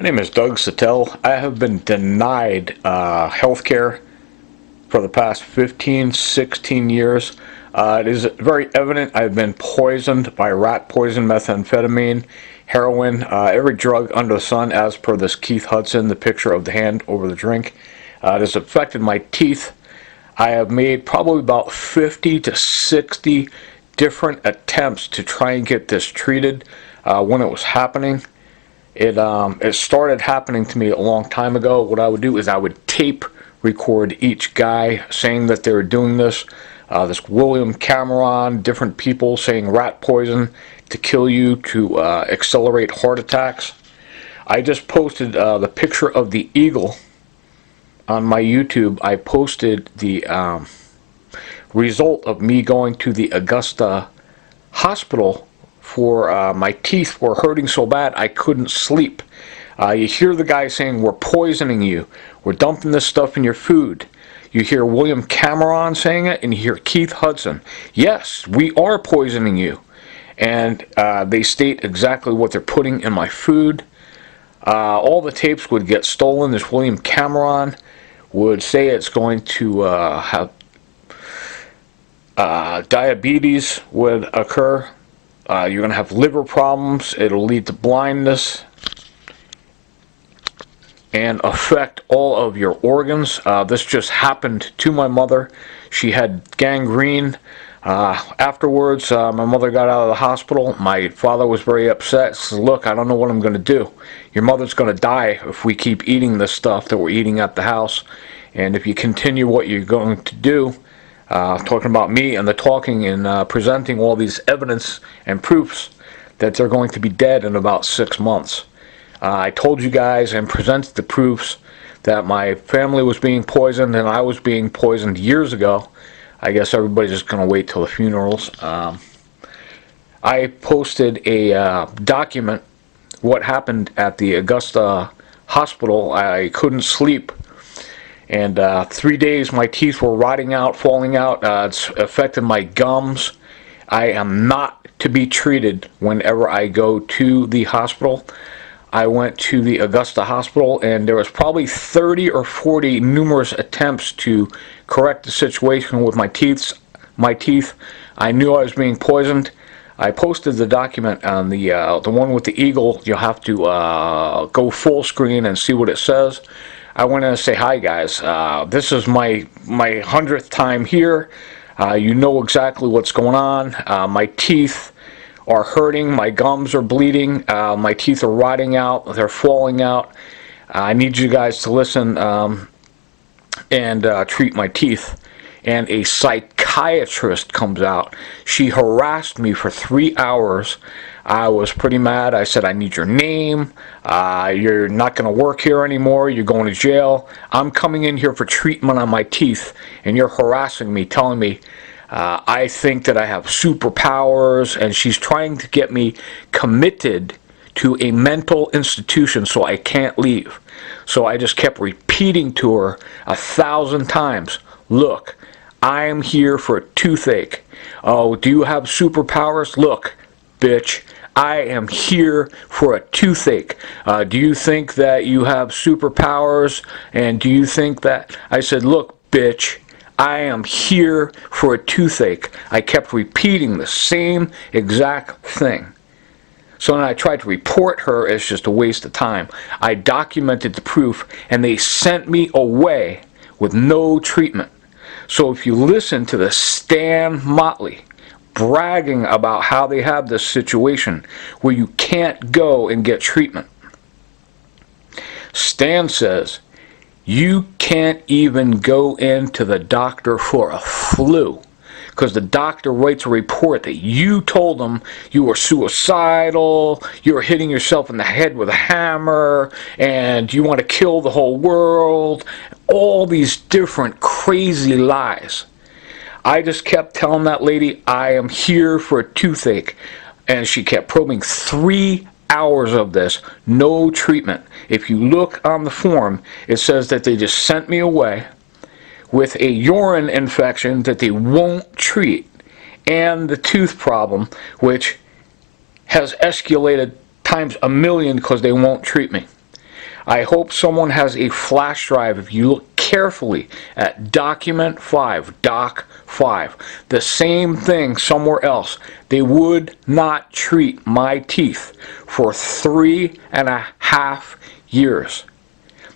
My name is Doug Sattel. I have been denied health care for the past 15, 16 years. It is very evident I've been poisoned by rat poison, methamphetamine, heroin, every drug under the sun, as per this Keith Hudson, the picture of the hand over the drink. It has affected my teeth. I have made probably about 50 to 60 different attempts to try and get this treated when it was happening. It started happening to me a long time ago. What I would do is I would tape record each guy saying that they were doing this. This William Cameron, different people saying rat poison to kill you, to accelerate heart attacks. I just posted the picture of the eagle on my YouTube. I posted the result of me going to the Augusta hospital for my teeth were hurting so bad I couldn't sleep. You hear the guy saying, we're poisoning you, we're dumping this stuff in your food. You hear William Cameron saying it, and you hear Keith Hudson. Yes, we are poisoning you. And they state exactly what they're putting in my food. All the tapes would get stolen. This William Cameron would say it's going to have diabetes would occur. You're going to have liver problems. It'll lead to blindness and affect all of your organs. This just happened to my mother. She had gangrene. Afterwards, my mother got out of the hospital. My father was very upset. He said, look, I don't know what I'm going to do. Your mother's going to die if we keep eating this stuff that we're eating at the house. And if you continue what you're going to do, talking about me and the talking and presenting all these evidence and proofs that they're going to be dead in about 6 months. I told you guys and presented the proofs that my family was being poisoned and I was being poisoned years ago. I guess everybody's just going to wait till the funerals. I posted a document what happened at the Augusta hospital. I couldn't sleep. And 3 days my teeth were rotting out, falling out. It's affected my gums. I am not to be treated whenever I go to the hospital. I went to the Augusta hospital and there was probably 30 or 40 numerous attempts to correct the situation with my teeth. I knew I was being poisoned. I posted the document on the one with the eagle. You'll have to go full screen and see what it says. I want to say hi, guys. This is my 100th time here. You know exactly what's going on. My teeth are hurting. My gums are bleeding. My teeth are rotting out. They're falling out. I need you guys to listen and treat my teeth. And a psychiatrist comes out. She harassed me for 3 hours. I was pretty mad. I said, I need your name. You're not going to work here anymore. You're going to jail. I'm coming in here for treatment on my teeth, and you're harassing me, telling me I think that I have superpowers, and she's trying to get me committed to a mental institution so I can't leave. So I just kept repeating to her 1,000 times, look, I'm here for a toothache. Oh, do you have superpowers? Look, bitch, I am here for a toothache. Do you think that you have superpowers? And do you think that... I said, look, bitch, I am here for a toothache. I kept repeating the same exact thing. So then I tried to report her as just a waste of time. I documented the proof, and they sent me away with no treatment. So if you listen to the Stan Motley bragging about how they have this situation where you can't go and get treatment, Stan says you can't even go into the doctor for a flu because the doctor writes a report that you told them you were suicidal, you were hitting yourself in the head with a hammer, and you want to kill the whole world. All these different crazy lies. I just kept telling that lady, I am here for a toothache. And she kept probing 3 hours of this, no treatment. If you look on the form, it says that they just sent me away with a urine infection that they won't treat, and the tooth problem, which has escalated times a million because they won't treat me. I hope someone has a flash drive. If you look carefully at document 5, doc 5, the same thing somewhere else. They would not treat my teeth for 3.5 years.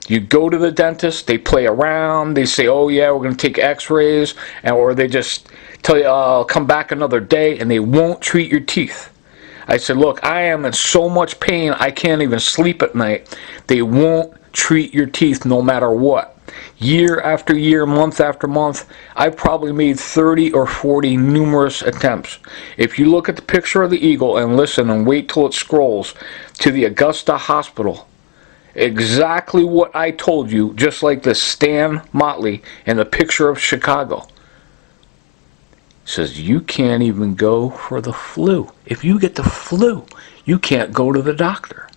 You go to the dentist, they play around, they say, oh yeah, we're going to take x-rays, or they just tell you, I'll come back another day, and they won't treat your teeth. I said, look, I am in so much pain, I can't even sleep at night. They won't treat your teeth no matter what. Year after year, month after month, I've probably made 30 or 40 numerous attempts. If you look at the picture of the eagle and listen and wait till it scrolls to the Augusta Hospital, exactly what I told you, just like the Stan Motley and the picture of Chicago. Says you can't even go for the flu. If you get the flu, you can't go to the doctor.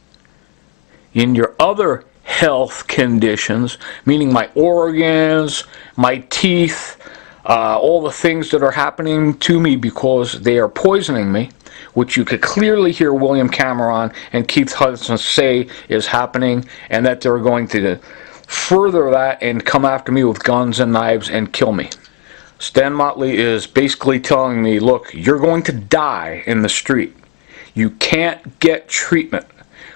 In your other health conditions, meaning my organs, my teeth, all the things that are happening to me because they are poisoning me, which you could clearly hear William Cameron and Keith Hudson say is happening, and that they're going to further that and come after me with guns and knives and kill me. Stan Motley is basically telling me, look, you're going to die in the street. You can't get treatment.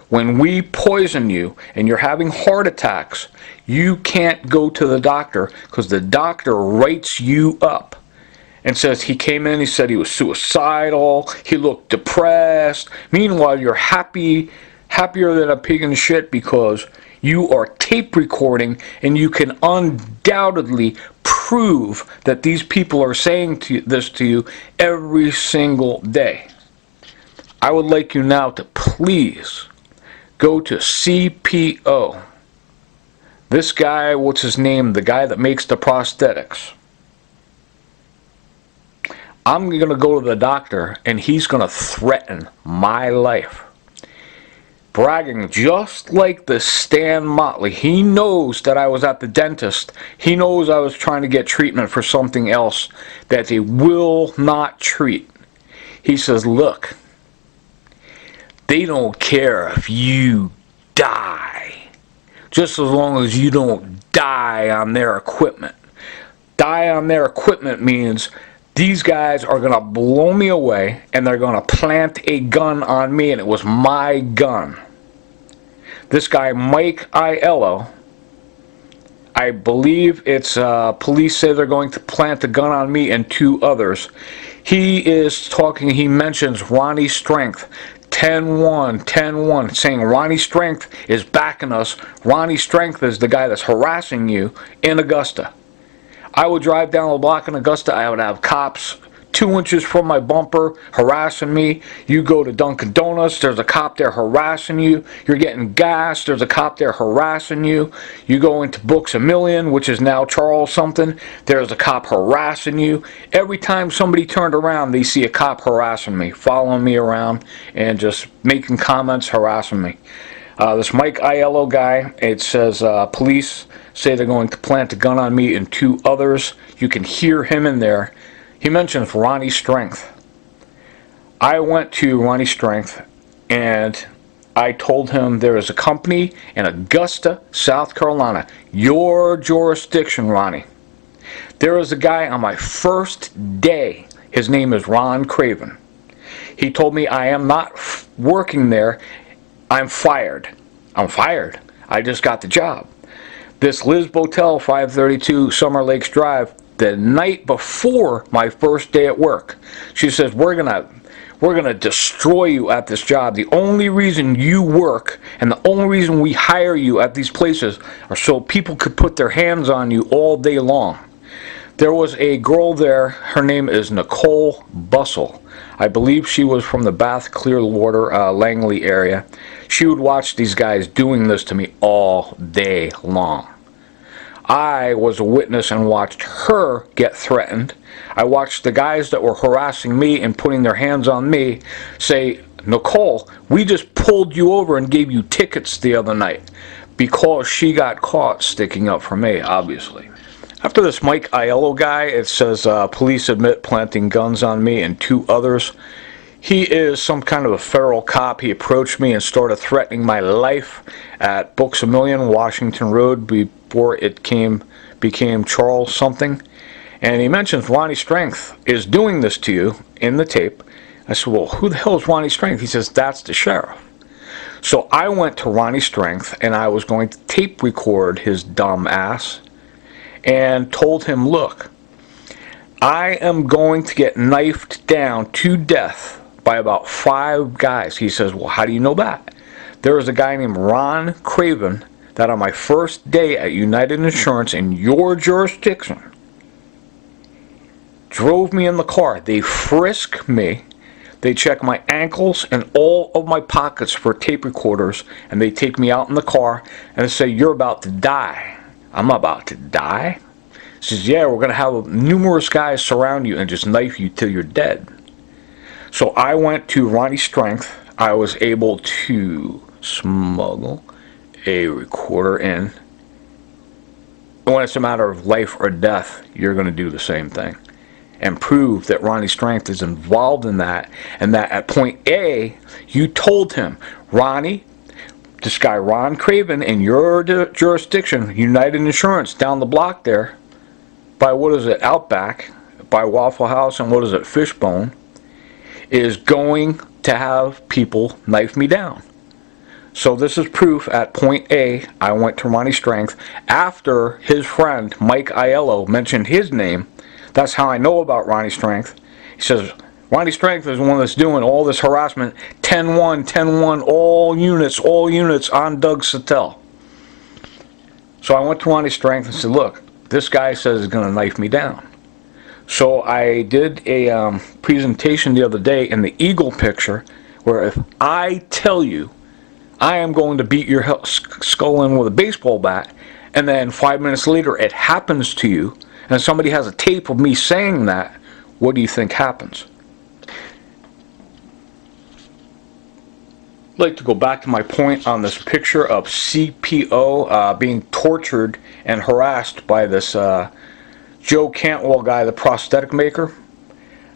When we poison you and you're having heart attacks, you can't go to the doctor because the doctor writes you up and says he came in, he said he was suicidal, he looked depressed. Meanwhile, you're happier than a pig in shit because you are tape recording and you can undoubtedly prove that these people are saying this to you every single day. I would like you now to please go to CPO. This guy, what's his name? The guy that makes the prosthetics. I'm going to go to the doctor and he's going to threaten my life. Bragging just like the Stan Motley. He knows that I was at the dentist. He knows I was trying to get treatment for something else that they will not treat. He says, look, they don't care if you die, just as long as you don't die on their equipment. Die on their equipment means these guys are going to blow me away and they're going to plant a gun on me, and it was my gun. This guy, Mike Aiello, I believe it's police say they're going to plant a gun on me and 2 others. He is talking, he mentions Ronnie Strength, 10-1, 10-1, saying Ronnie Strength is backing us. Ronnie Strength is the guy that's harassing you in Augusta. I would drive down the block in Augusta, I would have cops 2 inches from my bumper harassing me. You go to Dunkin' Donuts, there's a cop there harassing you. You're getting gas, there's a cop there harassing you. You go into Books A Million, which is now Charles something, there's a cop harassing you. Every time somebody turned around, they see a cop harassing me, following me around, and just making comments, harassing me. This Mike Aiello guy, it says police say they're going to plant a gun on me and 2 others. You can hear him in there. He mentions Ronnie Strength. I went to Ronnie Strength and I told him there is a company in Augusta, South Carolina, your jurisdiction, Ronnie. There is a guy on my first day. His name is Ron Craven. He told me I am not working there. I'm fired. I'm fired. I just got the job. This Liz Botel, 532 Summer Lakes Drive, the night before my first day at work, she says, we're gonna destroy you at this job. The only reason you work and the only reason we hire you at these places are so people could put their hands on you all day long. There was a girl there, her name is Nicole Bussell. I believe she was from the Bath, Clearwater, Langley area. She would watch these guys doing this to me all day long. I was a witness and watched her get threatened. I watched the guys that were harassing me and putting their hands on me say, Nicole, we just pulled you over and gave you tickets the other night, because she got caught sticking up for me, obviously. After this Mike Aiello guy, it says police admit planting guns on me and 2 others. He is some kind of a federal cop. He approached me and started threatening my life at Books A Million, Washington Road, before it became Charles something. And he mentions Ronnie Strength is doing this to you in the tape. I said, well, who the hell is Ronnie Strength? He says, that's the sheriff. So I went to Ronnie Strength, and I was going to tape record his dumb ass and told him, look, I am going to get knifed down to death by about 5 guys. He says, well, how do you know that? There was a guy named Ron Craven that on my first day at United Insurance in your jurisdiction drove me in the car. They frisked me. They check my ankles and all of my pockets for tape recorders, and they take me out in the car and they say, you're about to die. I'm about to die? He says, yeah, we're going to have numerous guys surround you and just knife you till you're dead. So I went to Ronnie Strength. I was able to smuggle a recorder in. When it's a matter of life or death, you're going to do the same thing and prove that Ronnie Strength is involved in that, and that at point A, you told him, Ronnie, this guy Ron Craven in your jurisdiction, United Insurance, down the block there, by what is it, Outback, by Waffle House, and what is it, Fishbone, is going to have people knife me down. So this is proof at point A. I went to Ronnie Strength after his friend Mike Aiello mentioned his name. That's how I know about Ronnie Strength. He says, Ronnie Strength is the one that's doing all this harassment. 10-1, 10-1, all units on Doug Sattel. So I went to Ronnie Strength and said, look, this guy says he's going to knife me down. So I did a presentation the other day in the Eagle picture where if I tell you I am going to beat your skull in with a baseball bat, and then 5 minutes later it happens to you, and somebody has a tape of me saying that, what do you think happens? I'd like to go back to my point on this picture of CPO being tortured and harassed by this Joe Cantwell guy, the prosthetic maker.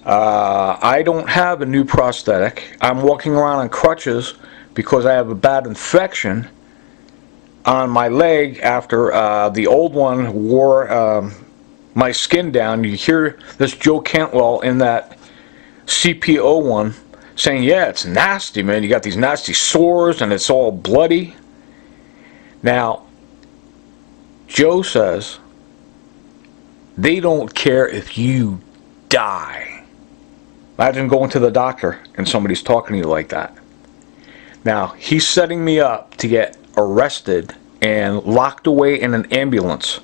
I don't have a new prosthetic. I'm walking around on crutches because I have a bad infection on my leg after the old one wore my skin down. You hear this Joe Cantwell in that CPO one saying, yeah, it's nasty, man. You got these nasty sores and it's all bloody. Now, Joe says they don't care if you die. Imagine going to the doctor and somebody's talking to you like that. Now, he's setting me up to get arrested and locked away in an ambulance.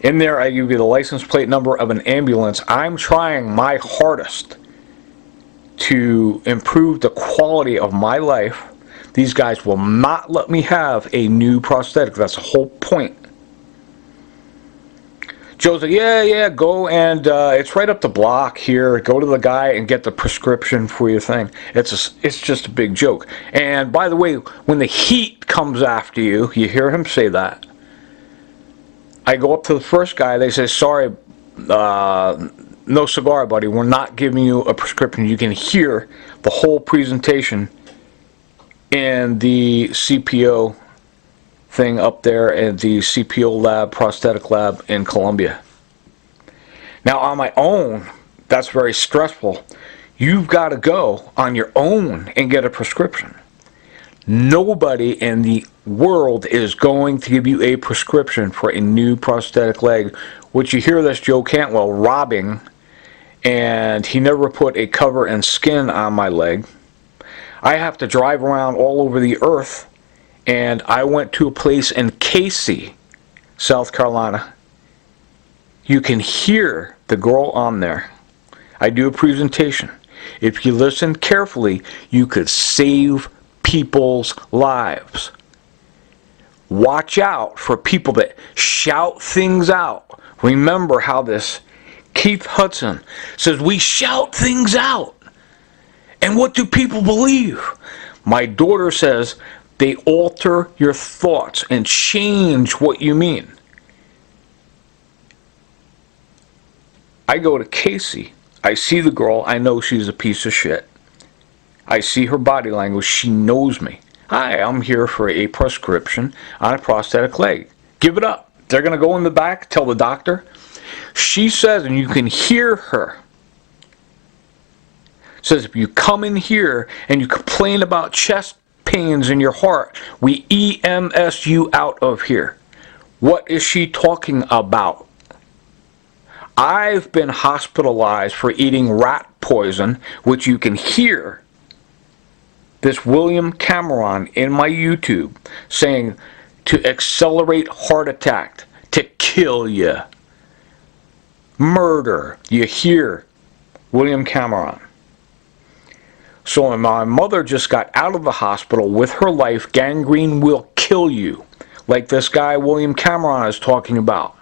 In there, I give you the license plate number of an ambulance. I'm trying my hardest to improve the quality of my life. These guys will not let me have a new prosthetic. That's the whole point. Joe's like, yeah, go and it's right up the block here. Go to the guy and get the prescription for your thing. It's just a big joke. And by the way, when the heat comes after you, you hear him say that. I go up to the first guy. They say, sorry, no cigar, buddy. We're not giving you a prescription. You can hear the whole presentation in the CPO thing up there at the CPO lab, prosthetic lab in Columbia. Now on my own, that's very stressful. You've got to go on your own and get a prescription. Nobody in the world is going to give you a prescription for a new prosthetic leg, which you hear this Joe Cantwell robbing, and he never put a cover and skin on my leg. I have to drive around all over the earth. And I went to a place in Casey, South Carolina. You can hear the girl on there. I do a presentation. If you listen carefully, you could save people's lives. Watch out for people that shout things out. Remember how this Keith Hudson says, we shout things out. And what do people believe? My daughter says, they alter your thoughts and change what you mean. I go to Casey. I see the girl. I know she's a piece of shit. I see her body language. She knows me. Hi, I'm here for a prescription on a prosthetic leg. Give it up. They're going to go in the back, tell the doctor. She says, and you can hear her, says if you come in here and you complain about chest pains in your heart, we EMS you out of here. What is she talking about? I've been hospitalized for eating rat poison, which you can hear this William Cameron in my YouTube saying to accelerate heart attack, to kill you, murder. You hear William Cameron. So my mother just got out of the hospital with her life. Gangrene will kill you, like this guy William Cameron is talking about.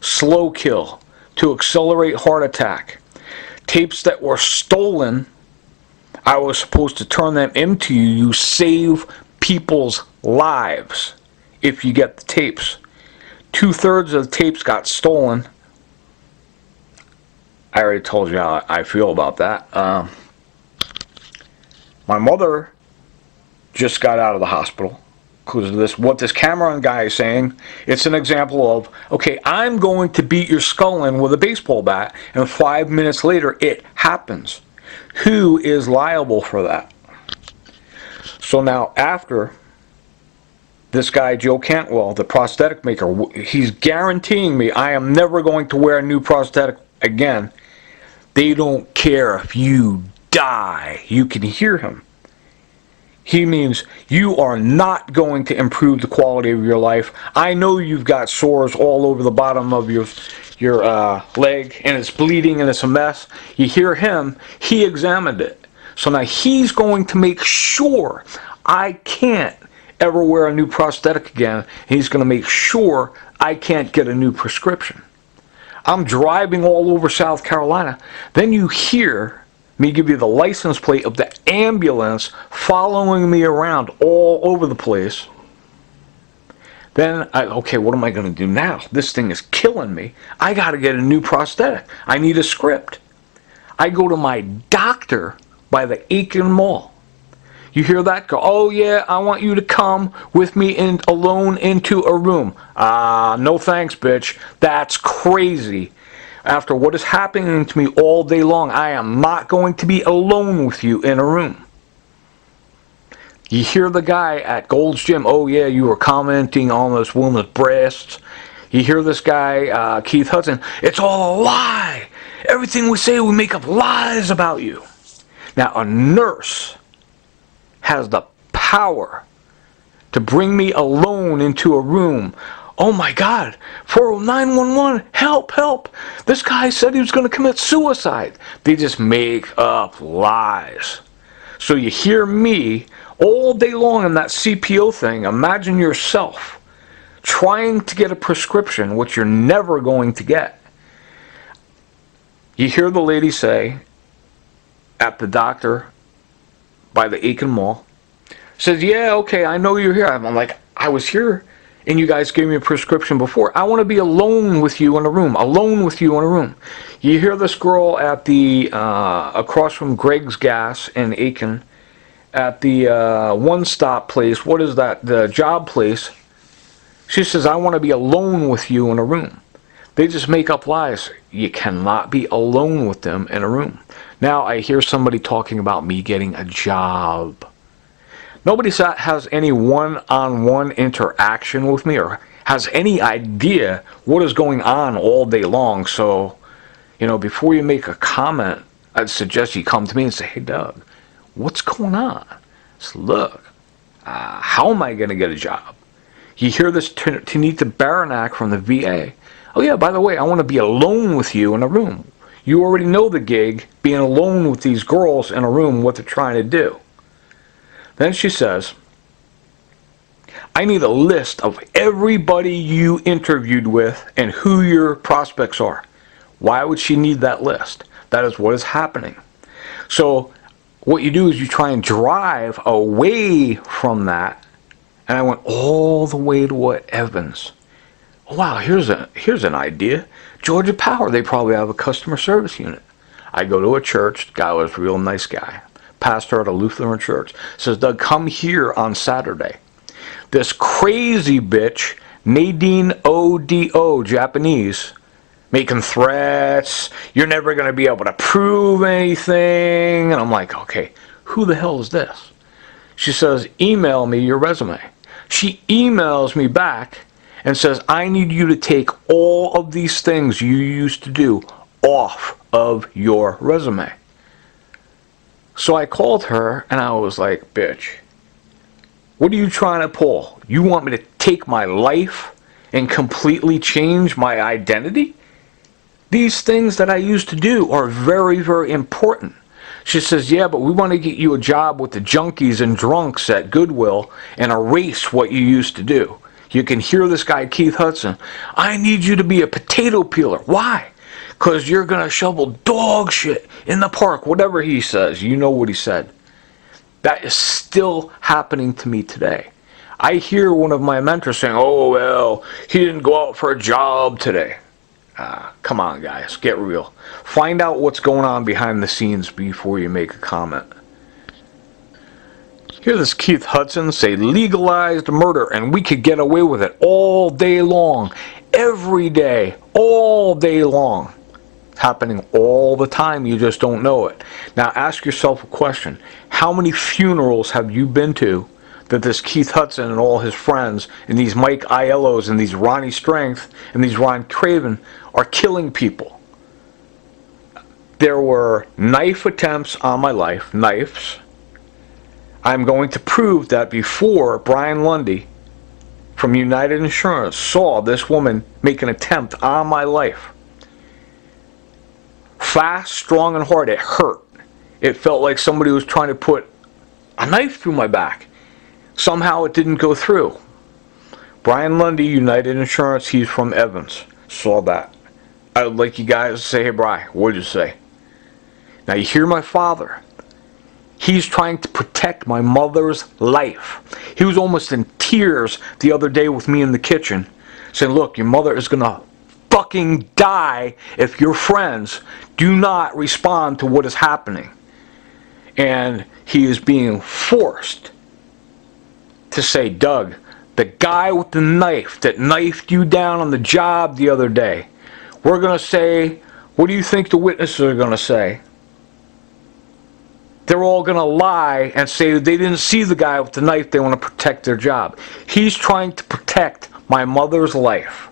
Slow kill to accelerate heart attack. Tapes that were stolen, I was supposed to turn them into you. You save people's lives if you get the tapes. 2/3 of the tapes got stolen. I already told you how I feel about that. My mother just got out of the hospital because of this. What this Cameron guy is saying, it's an example of, okay, I'm going to beat your skull in with a baseball bat, and 5 minutes later it happens. Who is liable for that? So now after this guy, Joe Cantwell, the prosthetic maker, he's guaranteeing me I am never going to wear a new prosthetic again. They don't care if you die. You can hear him. He means you are not going to improve the quality of your life. I know you've got sores all over the bottom of your leg, and it's bleeding and it's a mess. You hear him. He examined it. So now he's going to make sure I can't ever wear a new prosthetic again. He's going to make sure I can't get a new prescription. I'm driving all over South Carolina. Then you hear me give you the license plate of the ambulance following me around all over the place. Then, okay, what am I going to do now? This thing is killing me. I got to get a new prosthetic. I need a script. I go to my doctor by the Aiken Mall. You hear that? Go, oh yeah, I want you to come with me alone into a room. No thanks, bitch. That's crazy. After what is happening to me all day long, I am not going to be alone with you in a room. You hear the guy at Gold's Gym, oh yeah, you were commenting on this woman's breasts. You hear this guy, Keith Hudson, it's all a lie. Everything we say, we make up lies about you. Now, a nurse has the power to bring me alone into a room. Oh my God, 911, help, help. This guy said he was going to commit suicide. They just make up lies. So you hear me all day long in that CPO thing. Imagine yourself trying to get a prescription, which you're never going to get. You hear the lady say at the doctor by the Aiken Mall, says, yeah, okay, I know you're here. I'm like, I was here and you guys gave me a prescription before. I want to be alone with you in a room. Alone with you in a room. You hear this girl at the, across from Greg's Gas in Aiken, at the one-stop place. What is that? The job place. She says, I want to be alone with you in a room. They just make up lies. You cannot be alone with them in a room. Now I hear somebody talking about me getting a job. Nobody has any one-on-one interaction with me or has any idea what is going on all day long. So, you know, before you make a comment, I'd suggest you come to me and say, hey, Doug, what's going on? So look, how am I going to get a job? You hear this Tanita Baranak from the VA. Oh, yeah, by the way, I want to be alone with you in a room. You already know the gig, being alone with these girls in a room, what they're trying to do. Then she says, I need a list of everybody you interviewed with and who your prospects are. Why would she need that list? That is what is happening. So what you do is you try and drive away from that. And I went all the way to what, Evans. Oh, wow, here's an idea. Georgia Power, they probably have a customer service unit. I go to a church, the guy was a real nice guy. pastor at a Lutheran church. Says, Doug, come here on Saturday. This crazy bitch, Nadine Odo, Japanese, making threats. You're never going to be able to prove anything. And I'm like, okay, who the hell is this? She says, email me your resume. She emails me back and says, I need you to take all of these things you used to do off of your resume. So I called her and I was like, bitch, what are you trying to pull? You want me to take my life and completely change my identity? These things that I used to do are very, very important. She says, yeah, but we want to get you a job with the junkies and drunks at Goodwill and erase what you used to do. You can hear this guy, Keith Hudson. I need you to be a potato peeler. Why? Because you're going to shovel dog shit in the park, whatever he says. You know what he said. That is still happening to me today. I hear one of my mentors saying, oh, well, he didn't go out for a job today. Come on, guys, get real. Find out what's going on behind the scenes before you make a comment. Hear this Keith Hudson say legalized murder and we could get away with it all day long, every day, all day long. It's happening all the time, you just don't know it. Now ask yourself a question. How many funerals have you been to that this Keith Hudson and all his friends and these Mike Aiellos and these Ronnie Strength and these Ron Craven are killing people? There were knife attempts on my life, knives. I'm going to prove that before Brian Lundy from United Insurance saw this woman make an attempt on my life. Fast, strong, and hard. It hurt. It felt like somebody was trying to put a knife through my back. Somehow it didn't go through. Brian Lundy, United Insurance, he's from Evans. Saw that. I would like you guys to say, hey, Brian, what'd you say? Now you hear my father. He's trying to protect my mother's life. He was almost in tears the other day with me in the kitchen, saying, look, your mother is going to fucking die if your friends do not respond to what is happening. And he is being forced to say, Doug, the guy with the knife that knifed you down on the job the other day, we're going to say, what do you think the witnesses are going to say? They're all going to lie and say that they didn't see the guy with the knife. They want to protect their job. He's trying to protect my mother's life.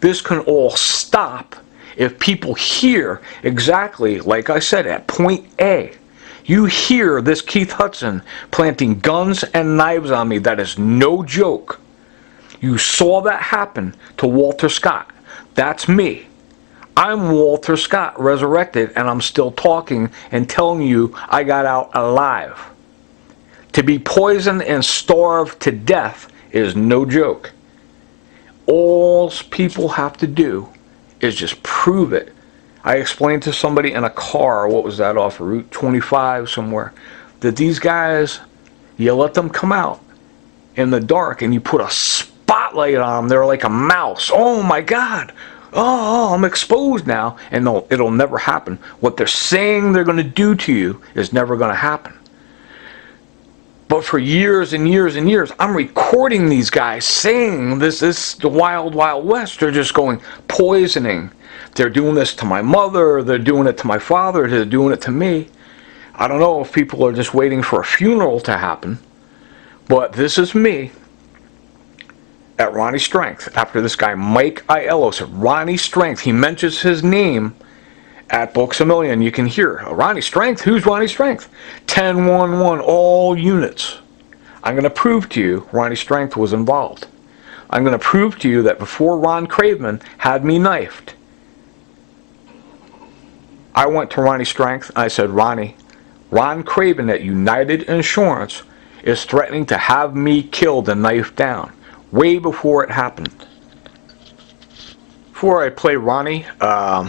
This can all stop if people hear exactly, like I said, at point A. You hear this Keith Hudson planting guns and knives on me. That is no joke. You saw that happen to Walter Scott. That's me. I'm Walter Scott, resurrected, and I'm still talking and telling you I got out alive. To be poisoned and starved to death is no joke. All people have to do is just prove it. I explained to somebody in a car, what was that, off of Route 25 somewhere, that these guys, you let them come out in the dark and you put a spotlight on them. They're like a mouse. Oh my God. Oh, I'm exposed now. And no, it'll never happen. What they're saying they're going to do to you is never going to happen. But for years and years and years, I'm recording these guys saying this is the wild, wild west. They're just going poisoning. They're doing this to my mother. They're doing it to my father. They're doing it to me. I don't know if people are just waiting for a funeral to happen. But this is me at Ronnie Strength. After this guy, Mike Aiello, said Ronnie Strength. He mentions his name at Books A Million. You can hear Ronnie Strength. Who's Ronnie Strength? 1011, all units. I'm going to prove to you Ronnie Strength was involved. I'm going to prove to you that before Ron Craven had me knifed, I went to Ronnie Strength. I said, Ronnie, Ron Craven at United Insurance is threatening to have me killed and knifed down. Way before it happened. Before I play Ronnie, all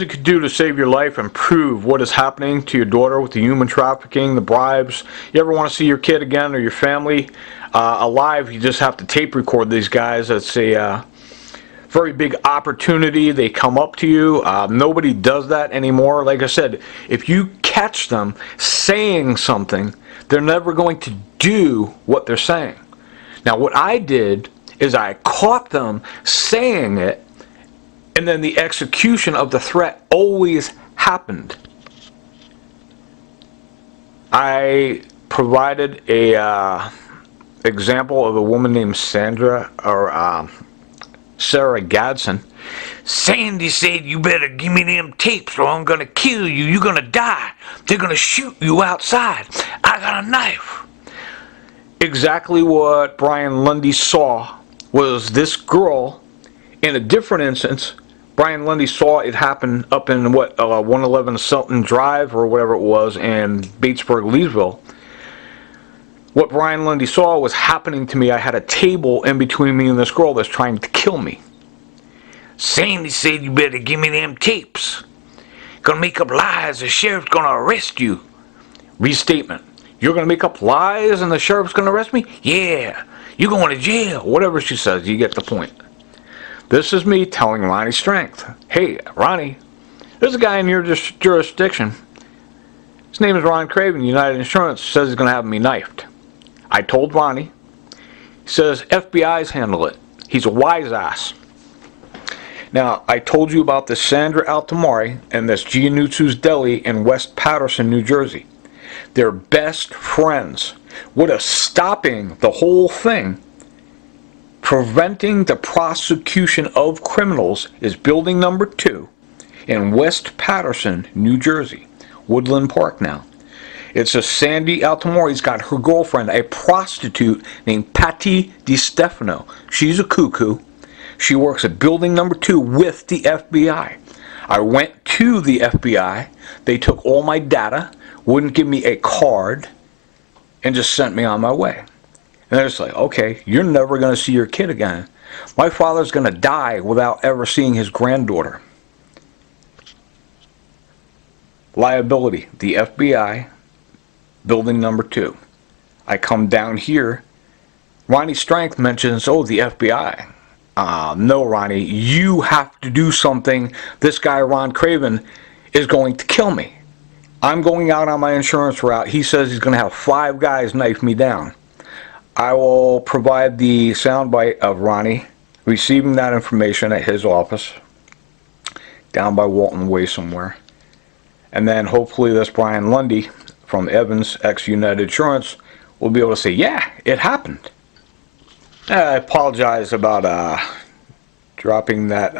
you could do to save your life and prove what is happening to your daughter with the human trafficking, the bribes. You ever want to see your kid again or your family alive, you just have to tape record these guys. It's a very big opportunity. They come up to you. Nobody does that anymore. Like I said, if you catch them saying something, they're never going to do what they're saying. Now, what I did is I caught them saying it, and then the execution of the threat always happened. I provided a example of a woman named Sandra, or Sarah Gadsden. Sandy said, "You better give me them tapes or I'm going to kill you. You're going to die. They're going to shoot you outside. I got a knife." Exactly what Brian Lundy saw was this girl in a different instance. Brian Lundy saw it happen up in 111 Sultan Drive or whatever it was in Batesburg, Leesville. What Brian Lundy saw was happening to me. I had a table in between me and this girl that's trying to kill me. Sandy said, "You better give me them tapes. Gonna make up lies, the sheriff's gonna arrest you." Restatement. You're gonna make up lies and the sheriff's gonna arrest me? Yeah, you're going to jail. Whatever she says, you get the point. This is me telling Ronnie Strength, "Hey, Ronnie, there's a guy in your jurisdiction. His name is Ron Craven, United Insurance, says he's going to have me knifed." I told Ronnie. He says, "FBI's handle it." He's a wise ass. Now, I told you about this Sandra Altamari and this Giannuzzu's Deli in West Paterson, New Jersey. They're best friends. What is stopping the whole thing, preventing the prosecution of criminals, is building number 2 in West Paterson, New Jersey. Woodland Park now. It's a Sandy Altamori's got her girlfriend, a prostitute named Patty DiStefano. She's a cuckoo. She works at building number 2 with the FBI. I went to the FBI. They took all my data, wouldn't give me a card, and just sent me on my way. And they're just like, "Okay, you're never going to see your kid again. My father's going to die without ever seeing his granddaughter." Liability, the FBI, building number 2. I come down here. Ronnie Strength mentions, "Oh, the FBI." No, Ronnie, you have to do something. This guy, Ron Craven, is going to kill me. I'm going out on my insurance route. He says he's going to have 5 guys knife me down. I will provide the soundbite of Ronnie receiving that information at his office down by Walton Way somewhere. And then hopefully this Brian Lundy from Evans, ex-United Insurance, will be able to say, "Yeah, it happened." I apologize about dropping that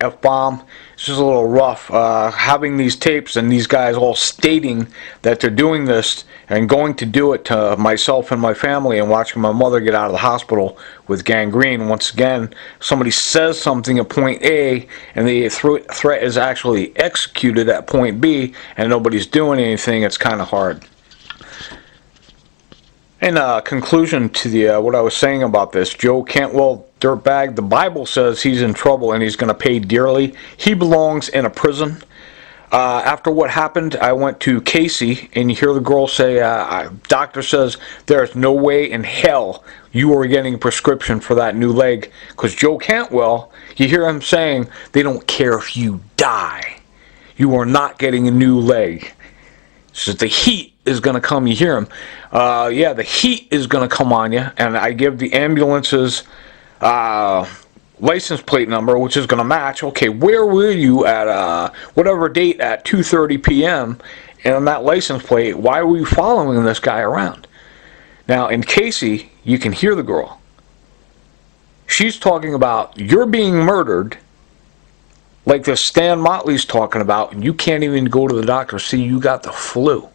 F-bomb. It's just a little rough. Having these tapes and these guys all stating that they're doing this and going to do it to myself and my family, and watching my mother get out of the hospital with gangrene. Once again, somebody says something at point A and the threat is actually executed at point B and nobody's doing anything. It's kind of hard. In conclusion to the what I was saying about this, Joe Cantwell, dirtbag, the Bible says he's in trouble and he's going to pay dearly. He belongs in a prison. After what happened, I went to Casey, and you hear the girl say, "Doctor says there's no way in hell you are getting a prescription for that new leg." Because Joe Cantwell, you hear him saying, "They don't care if you die. You are not getting a new leg." So the heat is going to come. You hear him. Yeah, the heat is going to come on you. And I give the ambulance's license plate number, which is going to match. Okay, where were you at whatever date at 2:30 p.m. and on that license plate, why were you following this guy around? Now, in Casey, you can hear the girl. She's talking about, "You're being murdered," like the Stan Motley's talking about, and you can't even go to the doctor. See, you got the flu.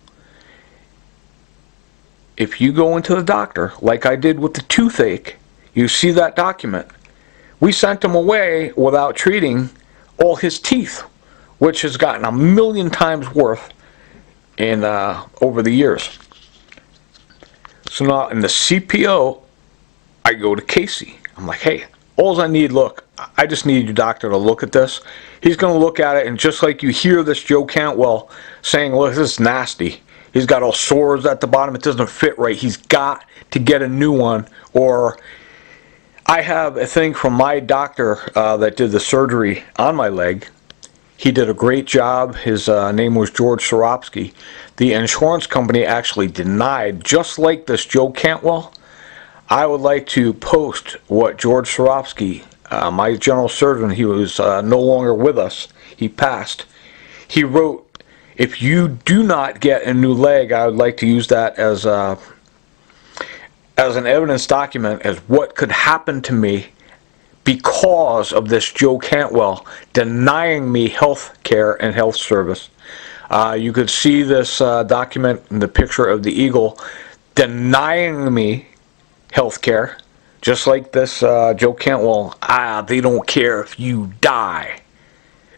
If you go into the doctor, like I did with the toothache, you see that document. We sent him away without treating all his teeth, which has gotten 1,000,000 times worth in over the years. So now in the CPO, I go to Casey. I'm like, "Hey, all I need, look, I just need your doctor to look at this." He's going to look at it, and just like you hear this Joe Cantwell saying, "Look, this is nasty. He's got all sores at the bottom. It doesn't fit right. He's got to get a new one, or I have a thing from my doctor that did the surgery on my leg. He did a great job. His name was George Soropsky. The insurance company actually denied, just like this Joe Cantwell. I would like to post what George Soropsky, my general surgeon, he was no longer with us. He passed. He wrote, if you do not get a new leg, I would like to use that as an evidence document as what could happen to me because of this Joe Cantwell denying me health care and health service. You could see this document in the picture of the eagle denying me health care, just like this Joe Cantwell. They don't care if you die.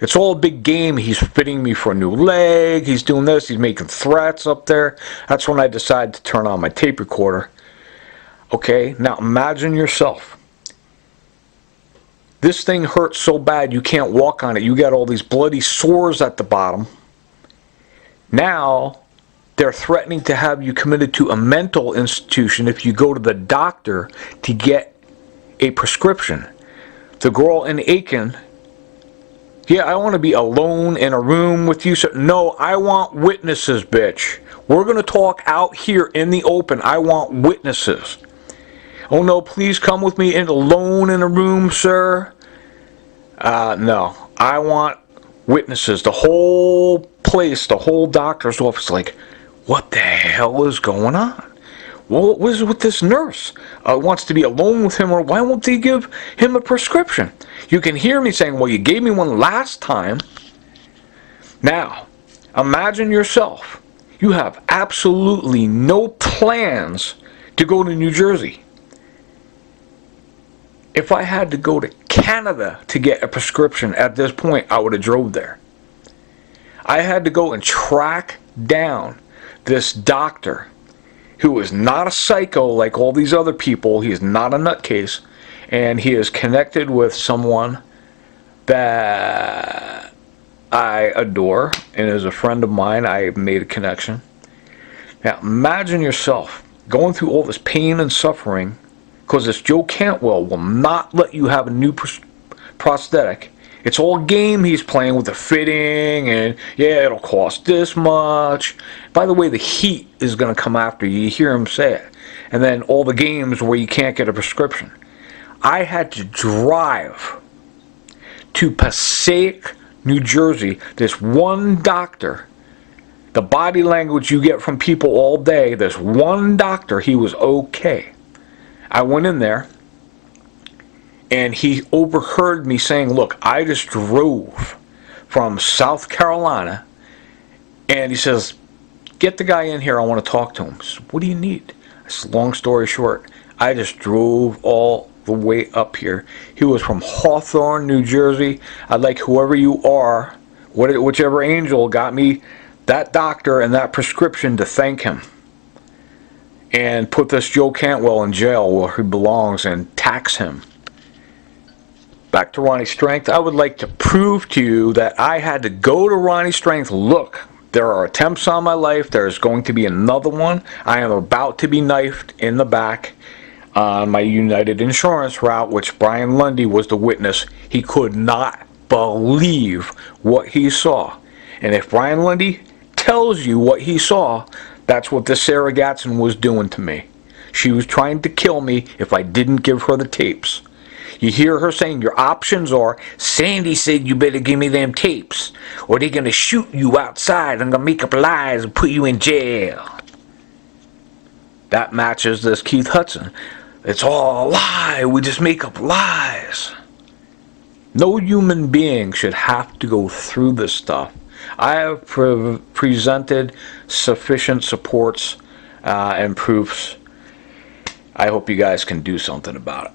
It's all a big game. He's fitting me for a new leg. He's doing this. He's making threats up there. That's when I decided to turn on my tape recorder. Okay, now imagine yourself. This thing hurts so bad you can't walk on it. You got all these bloody sores at the bottom. Now, they're threatening to have you committed to a mental institution if you go to the doctor to get a prescription. The girl in Aiken, yeah, I want to be alone in a room with you. So, no, I want witnesses, bitch. We're going to talk out here in the open. I want witnesses. Oh no, please come with me alone in a room, sir. No, I want witnesses. The whole place, the whole doctor's office, like, what the hell is going on? Well, what is it with this nurse? Wants to be alone with him, or why won't they give him a prescription? You can hear me saying, well, you gave me one last time. Now, imagine yourself. You have absolutely no plans to go to New Jersey. If I had to go to Canada to get a prescription at this point, I would have drove there. I had to go and track down this doctor who is not a psycho like all these other people. He is not a nutcase, and he is connected with someone that I adore and is a friend of mine. I made a connection. Now imagine yourself going through all this pain and suffering because this Joe Cantwell will not let you have a new prosthetic. It's all game he's playing with the fitting, and yeah, it'll cost this much. By the way, the heat is going to come after you. You hear him say it. And then all the games where you can't get a prescription. I had to drive to Passaic, New Jersey. This one doctor, the body language you get from people all day, this one doctor, he was okay. I went in there, and he overheard me saying, look, I just drove from South Carolina, and he says, get the guy in here, I want to talk to him. I said, what do you need? I said, long story short, I just drove all the way up here. He was from Hawthorne, New Jersey. I'd like whoever you are, whichever angel got me that doctor and that prescription, to thank him. And put this Joe Cantwell in jail where he belongs and tax him. Back to Ronnie Strength. I would like to prove to you that I had to go to Ronnie Strength. Look, there are attempts on my life. There's going to be another one. I am about to be knifed in the back on my United Insurance route, which Brian Lundy was the witness. He could not believe what he saw. And if Brian Lundy tells you what he saw, that's what this Sarah Gatson was doing to me. She was trying to kill me if I didn't give her the tapes. You hear her saying your options are, Sandy said you better give me them tapes, or they're going to shoot you outside and going to make up lies and put you in jail. That matches this Keith Hudson. It's all a lie. We just make up lies. No human being should have to go through this stuff. I have presented sufficient supports and proofs. I hope you guys can do something about it.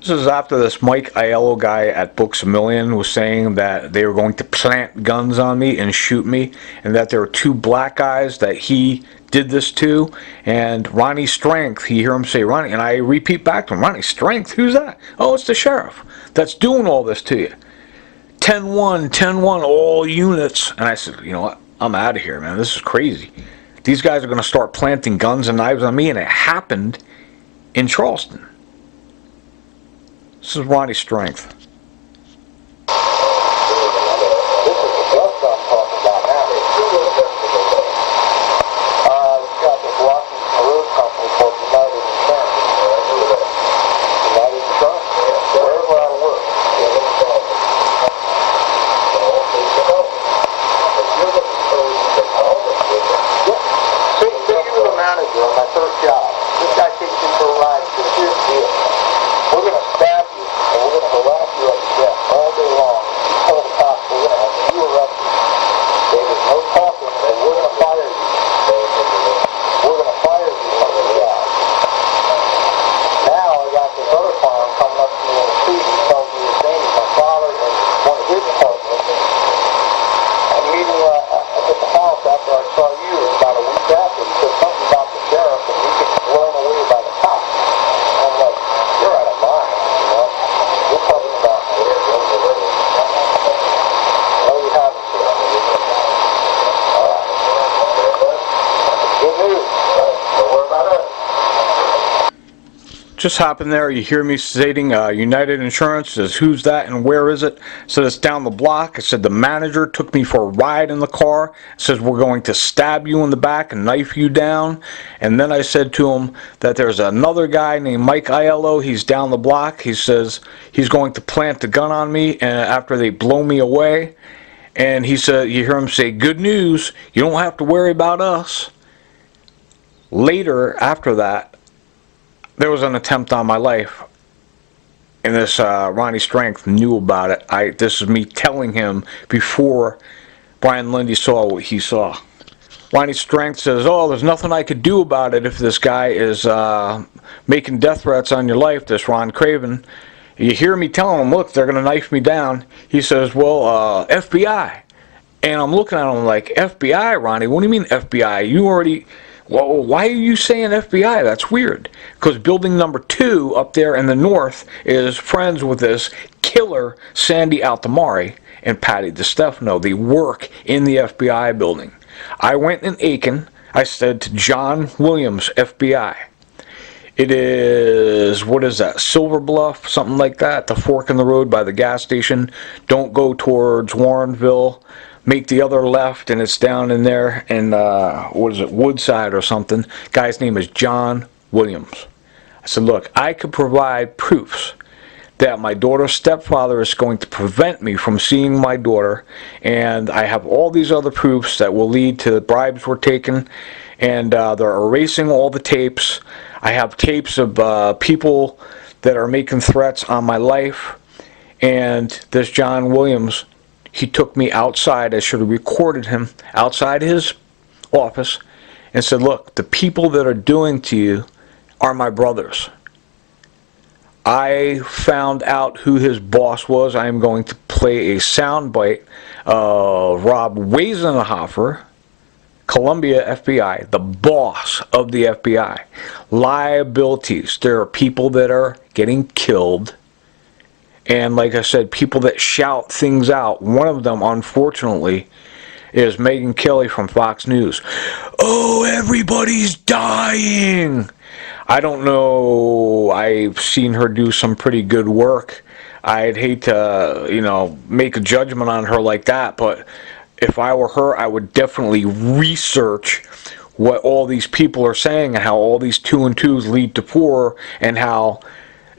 This is after this Mike Aiello guy at Books A Million was saying that they were going to plant guns on me and shoot me, and that there were two black guys that he did this to. And Ronnie Strength, you hear him say Ronnie, and I repeat back to him, Ronnie Strength, who's that? Oh, it's the sheriff that's doing all this to you. 10-1, 10-1, all units. And I said, you know what? I'm out of here, man. This is crazy. These guys are going to start planting guns and knives on me, and it happened in Charleston. This is Ronnie Strength. Just happened there. You hear me stating United Insurance. Says, who's that and where is it? Said it's down the block. I said the manager took me for a ride in the car. Says we're going to stab you in the back and knife you down. And then I said to him that there's another guy named Mike Aiello. He's down the block. He says he's going to plant the gun on me and after they blow me away. And he said, you hear him say, good news, you don't have to worry about us. Later, after that, there was an attempt on my life, and this Ronnie Strength knew about it. This is me telling him before Brian Lindy saw what he saw. Ronnie Strength says, oh, there's nothing I could do about it if this guy is making death threats on your life, this Ron Craven. You hear me telling him, look, they're going to knife me down. He says, well, FBI. And I'm looking at him like, FBI, Ronnie? What do you mean FBI? You already... Well, why are you saying FBI? That's weird. Because building number 2 up there in the north is friends with this killer Sandy Altamari and Patty DiStefano. They work in the FBI building. I went in Aiken. I said to John Williams, FBI. It is, what is that, Silver Bluff, something like that, the fork in the road by the gas station. Don't go towards Warrenville. Make the other left, and it's down in there in, what is it, Woodside or something. Guy's name is John Williams. I said, look, I could provide proofs that my daughter's stepfather is going to prevent me from seeing my daughter, and I have all these other proofs that will lead to the bribes were taken, and they're erasing all the tapes. I have tapes of people that are making threats on my life, and this John Williams, he took me outside. I should have recorded him outside his office and said, look, the people that are doing to you are my brothers. I found out who his boss was. I am going to play a soundbite of Rob Weisenhofer, Columbia FBI, the boss of the FBI. Liabilities. There are people that are getting killed. And like I said, people that shout things out. One of them, unfortunately, is Megyn Kelly from Fox News. Oh, everybody's dying. I don't know. I've seen her do some pretty good work. I'd hate to, make a judgment on her like that. But if I were her, I would definitely research what all these people are saying and how all these 2 and 2s lead to 4 and how...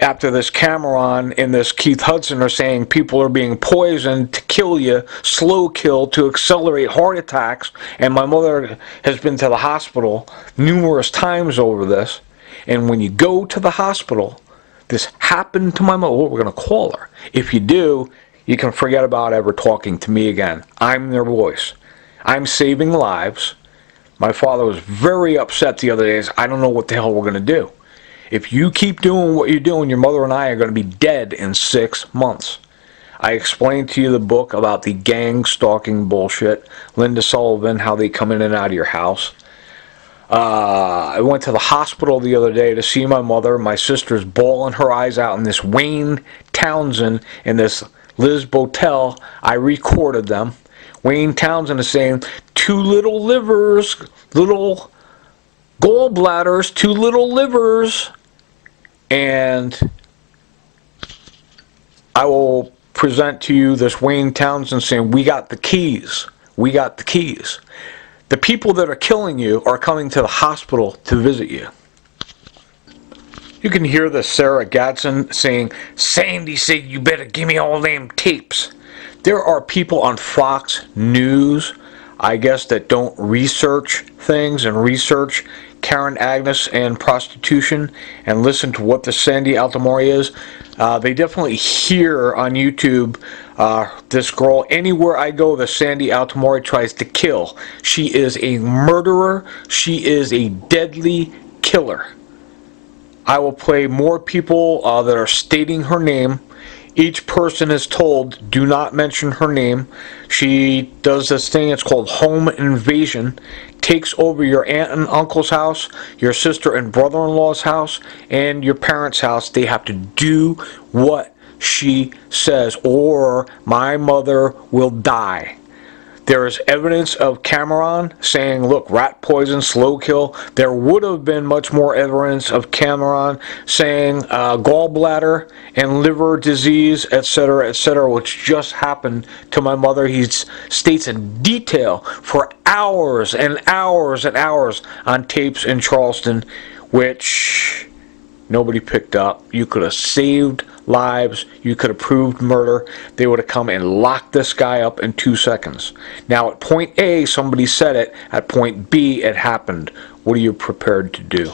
After this Cameron and this Keith Hudson are saying people are being poisoned to kill you, slow kill, to accelerate heart attacks, and my mother has been to the hospital numerous times over this, and when you go to the hospital, this happened to my mother, we're going to call her. If you do, you can forget about ever talking to me again. I'm their voice. I'm saving lives. My father was very upset the other days. I don't know what the hell we're going to do. If you keep doing what you're doing, your mother and I are going to be dead in 6 months. I explained to you the book about the gang stalking bullshit. Linda Sullivan, how they come in and out of your house. I went to the hospital the other day to see my mother. My sister's bawling her eyes out, and this Wayne Townsend and this Liz Botel, I recorded them. Wayne Townsend is saying, 2 little livers, little gallbladders, 2 little livers. And I will present to you this Wayne Townsend saying, we got the keys. We got the keys. The people that are killing you are coming to the hospital to visit you. You can hear the Sarah Gadsden saying, Sandy said you better give me all them tapes. There are people on Fox News, I guess, that don't research things and research Karen Agnes and prostitution and listen to what the Sandy Altomare is. They definitely hear on YouTube this girl. Anywhere I go, the Sandy Altomare tries to kill. She is a murderer. She is a deadly killer. I will play more people that are stating her name. Each person is told, do not mention her name. She does this thing, it's called home invasion. Takes over your aunt and uncle's house, your sister and brother-in-law's house, and your parents' house. They have to do what she says, or my mother will die. There is evidence of Cameron saying, look, rat poison, slow kill. There would have been much more evidence of Cameron saying gallbladder and liver disease, etc., which just happened to my mother. He states in detail for hours and hours and hours on tapes in Charleston, which nobody picked up. You could have saved lives. You could have proved murder. They would have come and locked this guy up in 2 seconds. Now, at point A, somebody said it. At point B, it happened. What are you prepared to do?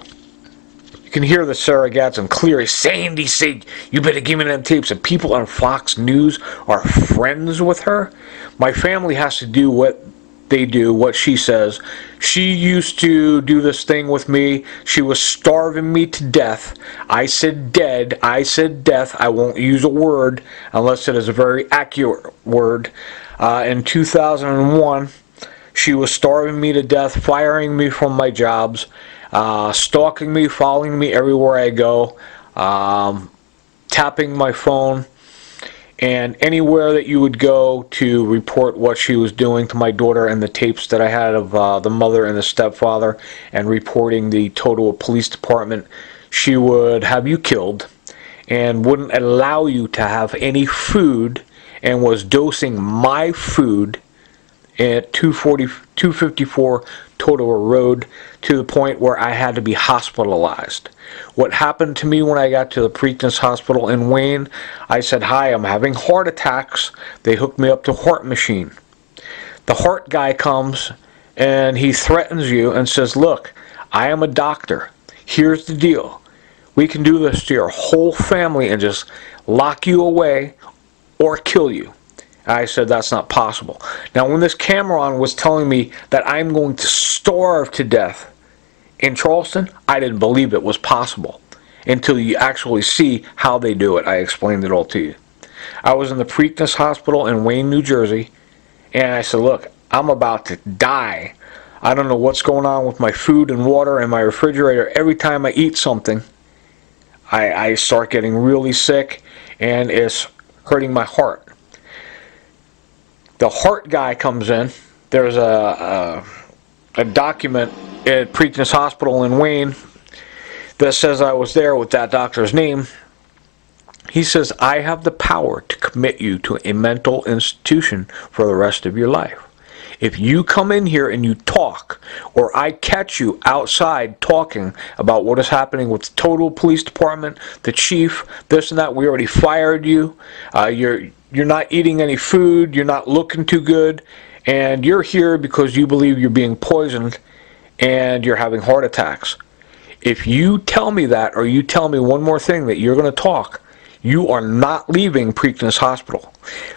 You can hear the Sarah Gadsden clearly. Sandy said, you better give me them tapes. And people on Fox News are friends with her. My family has to do what they do, what she says. She used to do this thing with me. She was starving me to death. I said dead. I said death. I won't use a word unless it is a very accurate word. In 2001, she was starving me to death, firing me from my jobs, stalking me, following me everywhere I go, tapping my phone, and anywhere that you would go to report what she was doing to my daughter, and the tapes that I had of the mother and the stepfather, and reporting the TOTOWA Police Department, she would have you killed and wouldn't allow you to have any food, and was dosing my food at 254 TOTOWA Road to the point where I had to be hospitalized. What happened to me when I got to the Preakness Hospital in Wayne, I said, hi, I'm having heart attacks. They hooked me up to a heart machine. The heart guy comes and he threatens you and says, look, I am a doctor. Here's the deal. We can do this to your whole family and just lock you away or kill you. I said, that's not possible. Now, when this Cameron was telling me that I'm going to starve to death in Charleston, I didn't believe it was possible until you actually see how they do it. I explained it all to you. I was in the Preakness Hospital in Wayne, New Jersey, and I said, look, I'm about to die. I don't know what's going on with my food and water and my refrigerator. Every time I eat something, I start getting really sick, and it's hurting my heart. The heart guy comes in. There's a document at Preakness Hospital in Wayne that says I was there with that doctor's name. He says, I have the power to commit you to a mental institution for the rest of your life. If you come in here and you talk, or I catch you outside talking about what is happening with the TOTOWA Police Department, the chief, this and that, we already fired you, you're not eating any food, you're not looking too good, and you're here because you believe you're being poisoned and you're having heart attacks. If you tell me that, or you tell me one more thing that you're going to talk, you are not leaving Preakness Hospital.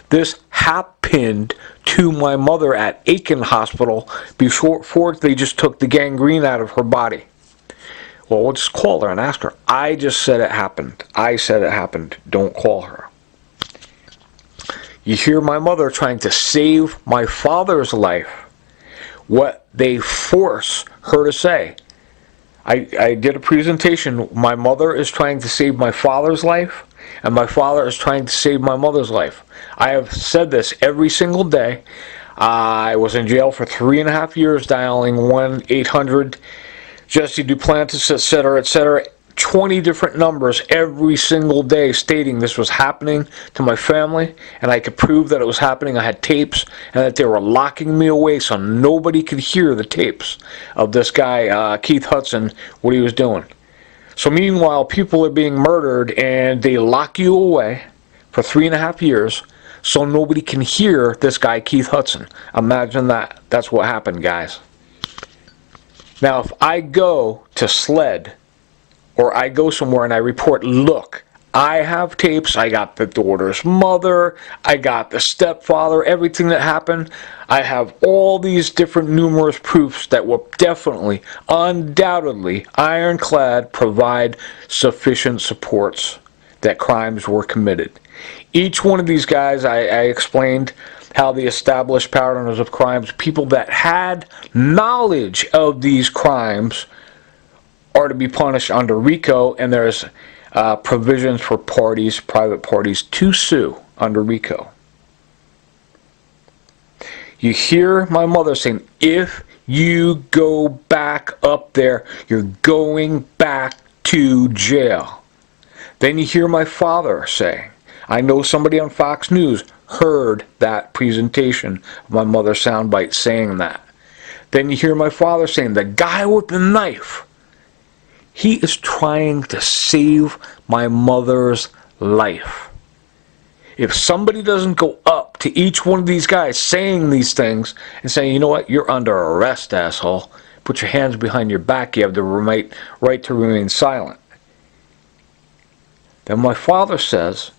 This happened to my mother at Aiken Hospital before they just took the gangrene out of her body. Well, we'll just call her and ask her. I just said it happened. I said it happened. Don't call her. You hear my mother trying to save my father's life. What they force her to say. I did a presentation. My mother is trying to save my father's life, and my father is trying to save my mother's life. I have said this every single day. I was in jail for 3.5 years dialing 1-800 Jesse Duplantis, etc., etc., 20 different numbers every single day stating this was happening to my family, and I could prove that it was happening. I had tapes, and that they were locking me away so nobody could hear the tapes of this guy, Keith Hudson, what he was doing. So meanwhile, people are being murdered, and they lock you away for 3.5 years so nobody can hear this guy, Keith Hudson. Imagine that. That's what happened, guys. Now, if I go to SLED, or I go somewhere and I report, look, I have tapes, I got the daughter's mother, I got the stepfather, everything that happened, I have all these different numerous proofs that will definitely, undoubtedly, ironclad provide sufficient supports that crimes were committed. Each one of these guys, I explained how the established patterns of crimes, people that had knowledge of these crimes, are to be punished under RICO, and there's provisions for parties, private parties, to sue under RICO. You hear my mother saying, if you go back up there, you're going back to jail. Then you hear my father say, I know somebody on Fox News heard that presentation of my mother's soundbite saying that. Then you hear my father saying, the guy with the knife, he is trying to save my mother's life. If somebody doesn't go up to each one of these guys saying these things and saying, you know what, you're under arrest, asshole, put your hands behind your back, you have the right to remain silent. Then my father says,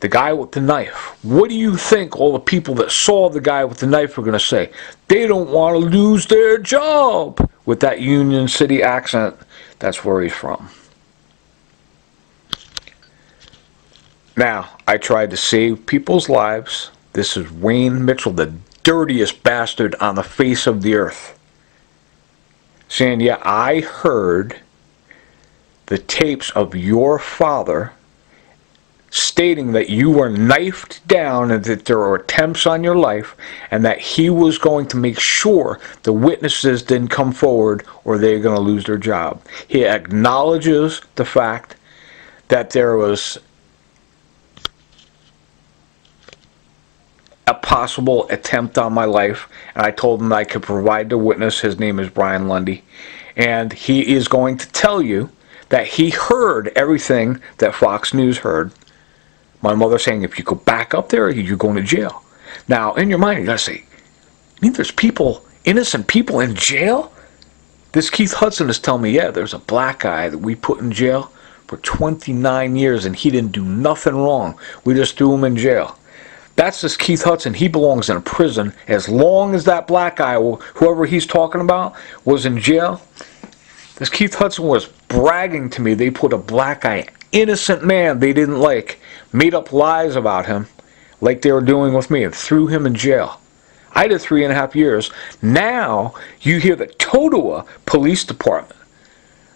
the guy with the knife. What do you think all the people that saw the guy with the knife are going to say? They don't want to lose their job. With that Union City accent, that's where he's from. Now, I tried to save people's lives. This is Wayne Mitchell, the dirtiest bastard on the face of the earth, saying, yeah, I heard the tapes of your father stating that you were knifed down and that there were attempts on your life, and that he was going to make sure the witnesses didn't come forward or they're going to lose their job. He acknowledges the fact that there was a possible attempt on my life, and I told him that I could provide the witness. His name is Brian Lundy, and he is going to tell you that he heard everything that Fox News heard. My mother saying, if you go back up there, you're going to jail. Now, in your mind, you got to say, I mean, there's people, innocent people in jail? This Keith Hudson is telling me, yeah, there's a black guy that we put in jail for 29 years, and he didn't do nothing wrong. We just threw him in jail. That's this Keith Hudson. He belongs in a prison. As long as that black guy, whoever he's talking about, was in jail, this Keith Hudson was bragging to me they put a black guy, innocent man they didn't like, made up lies about him like they were doing with me and threw him in jail. I did 3.5 years. Now you hear the TOTOWA Police Department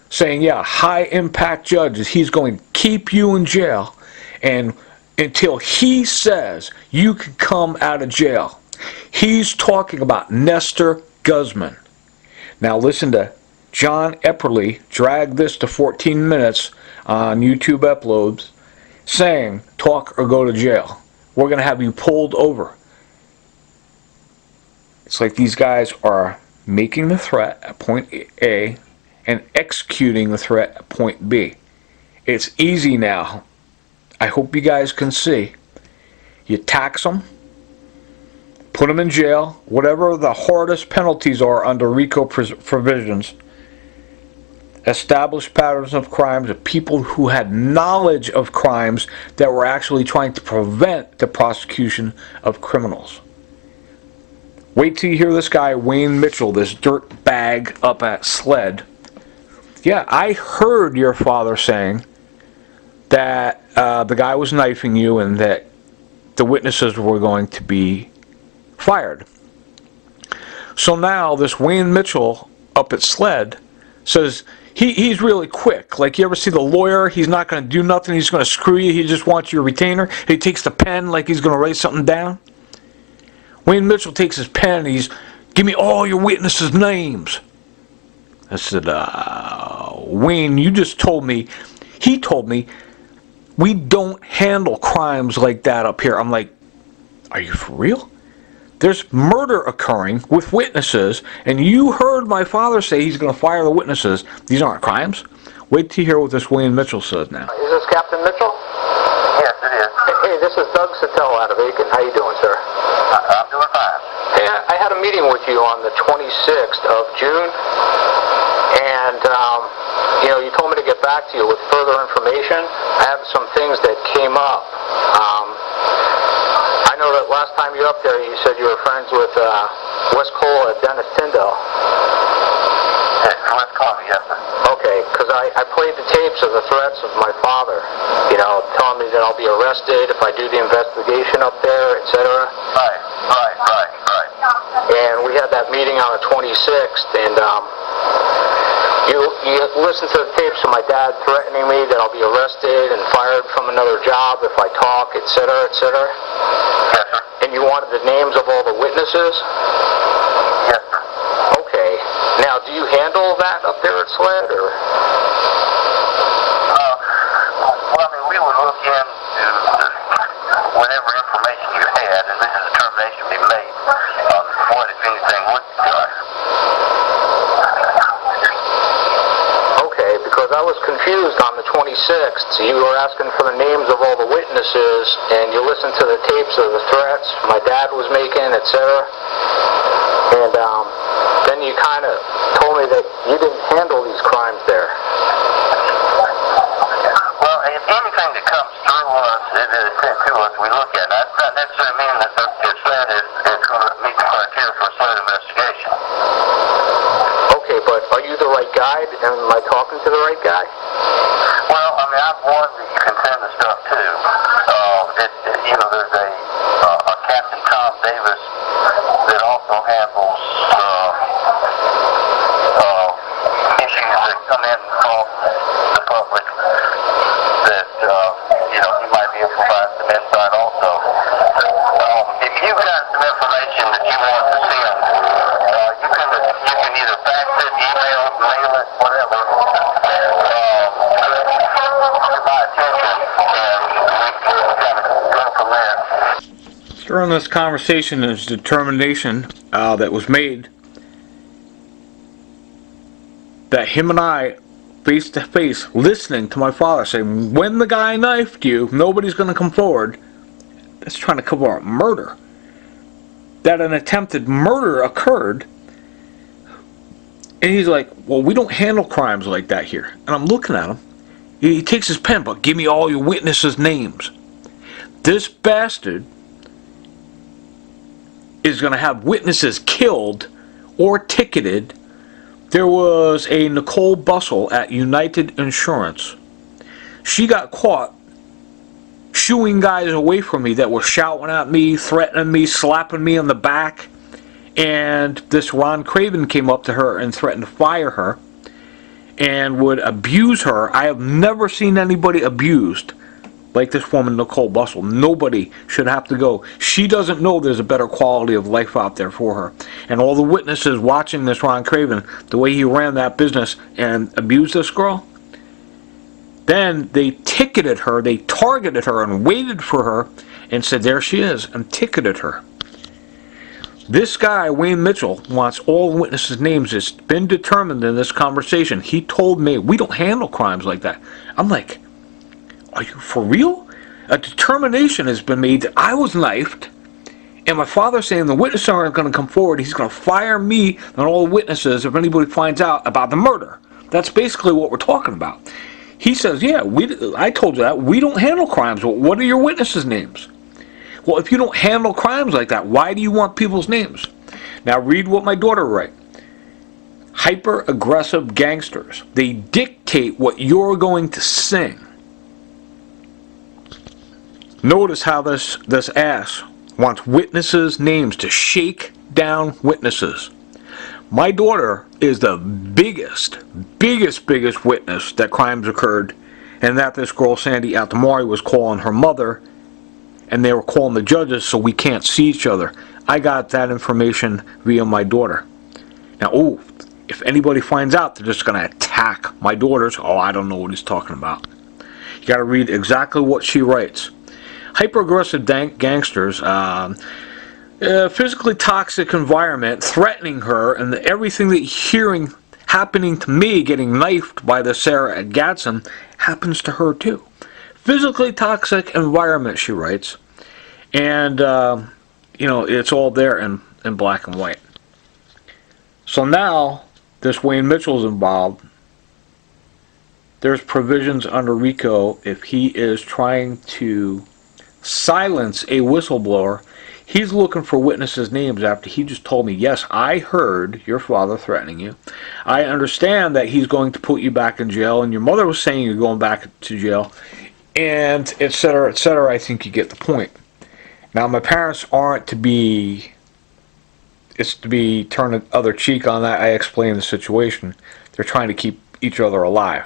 saying, yeah, high impact judges, he's going to keep you in jail and until he says you can come out of jail. He's talking about Nestor Guzman. Now listen to John Epperly drag this to 14 minutes on YouTube uploads, saying, talk or go to jail. We're going to have you pulled over. It's like these guys are making the threat at point A and executing the threat at point B. It's easy now. I hope you guys can see. You tax them, put them in jail, whatever the hardest penalties are under RICO provisions. Established patterns of crimes of people who had knowledge of crimes that were actually trying to prevent the prosecution of criminals. Wait till you hear this guy, Wayne Mitchell, this dirt bag up at SLED. Yeah, I heard your father saying that the guy was knifing you and that the witnesses were going to be fired. So now this Wayne Mitchell up at SLED says, He's really quick. Like, you ever see the lawyer? He's not going to do nothing. He's going to screw you. He just wants your retainer. He takes the pen like he's going to write something down. Wayne Mitchell takes his pen and he's, give me all your witnesses' names. I said, Wayne, you just told me, he told me, we don't handle crimes like that up here. I'm like, are you for real? There's murder occurring with witnesses, and you heard my father say he's going to fire the witnesses. These aren't crimes. Wait till you hear what this Wayne Mitchell says now. Is this Captain Mitchell? Yes, it is. Hey, this is Doug Sattel out of Aiken. How you doing, sir? I'm doing fine. Hey, I had a meeting with you on the 26th of June, and you told me to get back to you with further information. I have some things that came up. I know that last time you were up there, you said you were friends with West Cole at Dennis Tyndall. West Cole, yes, sir. Okay, because I played the tapes of the threats of my father, telling me that I'll be arrested if I do the investigation up there, etc. Right. And we had that meeting on the 26th, and you listened to the tapes of my dad threatening me that I'll be arrested and fired from another job if I talk, etc., etc. Yes, sir. And you wanted the names of all the witnesses? Yes, sir. Okay. Now, do you handle that up there at SLED, or? We would look into whatever information you had, and this is a determination to be made on what, if anything, would be done. Okay, because I was confused on the 26th. You were asking for the names of all the witnesses, and you listened to the tapes of the threats my dad was making, etc. And then you kind of told me that you didn't handle these crimes there. Well, if anything that comes through us, that is sent to us, we look at it. That's not necessarily mean that it's SLED is going to meet the criteria for a SLED investigation. Okay, but are you the right guy? Am I talking to the right guy? Well, I'm one that you can send the stuff to. There's a Captain Tom Davis that also handles issues that come in from the public that, he might be able to provide some insight also. If you've got some information that you want to send, you can either fax it, email it, mail it, whatever. Get my attention, and we can kind of go from there. During this conversation, there's determination that was made that him and I, face to face, listening to my father say, when the guy knifed you, nobody's going to come forward. That's trying to cover up murder. That an attempted murder occurred. And he's like, well, we don't handle crimes like that here. And I'm looking at him. He takes his pen, but give me all your witnesses' names. This bastard is going to have witnesses killed or ticketed. There was a Nicole Bussell at United Insurance. She got caught shooing guys away from me that were shouting at me, threatening me, slapping me on the back. And this Ron Craven came up to her and threatened to fire her and would abuse her. I have never seen anybody abused like this woman, Nicole Bussell. Nobody should have to go. She doesn't know there's a better quality of life out there for her. And all the witnesses watching this Ron Craven, the way he ran that business and abused this girl, then they ticketed her, they targeted her and waited for her and said, there she is, and ticketed her. This guy, Wayne Mitchell, wants all witnesses' names. It's been determined in this conversation. He told me, we don't handle crimes like that. I'm like, are you for real? A determination has been made that I was knifed, and my father's saying the witnesses aren't going to come forward. He's going to fire me and all the witnesses if anybody finds out about the murder. That's basically what we're talking about. He says, yeah, I told you that. We don't handle crimes. Well, what are your witnesses' names? Well, if you don't handle crimes like that, why do you want people's names? Now read what my daughter wrote. Hyper-aggressive gangsters. They dictate what you're going to sing. Notice how this ass wants witnesses' names to shake down witnesses. My daughter is the biggest witness that crimes occurred, and that this girl Sandy Altamari was calling her mother, and they were calling the judges, so we can't see each other. I got that information via my daughter. Now, if anybody finds out, they're just going to attack my daughters. Oh, I don't know what he's talking about. You got to read exactly what she writes. Hyper-aggressive gangsters, physically toxic environment, threatening her, and everything that hearing happening to me, getting knifed by the Sarah Gadsden, happens to her too. Physically toxic environment, she writes. And, it's all there in black and white. So now, this Wayne Mitchell's involved. There's provisions under RICO if he is trying to silence a whistleblower. He's looking for witnesses' names after he just told me, yes, I heard your father threatening you. I understand that he's going to put you back in jail, and your mother was saying you're going back to jail, and et cetera, et cetera. I think you get the point. Now, my parents aren't to be, it's to be turn the other cheek on that. I explained the situation. They're trying to keep each other alive.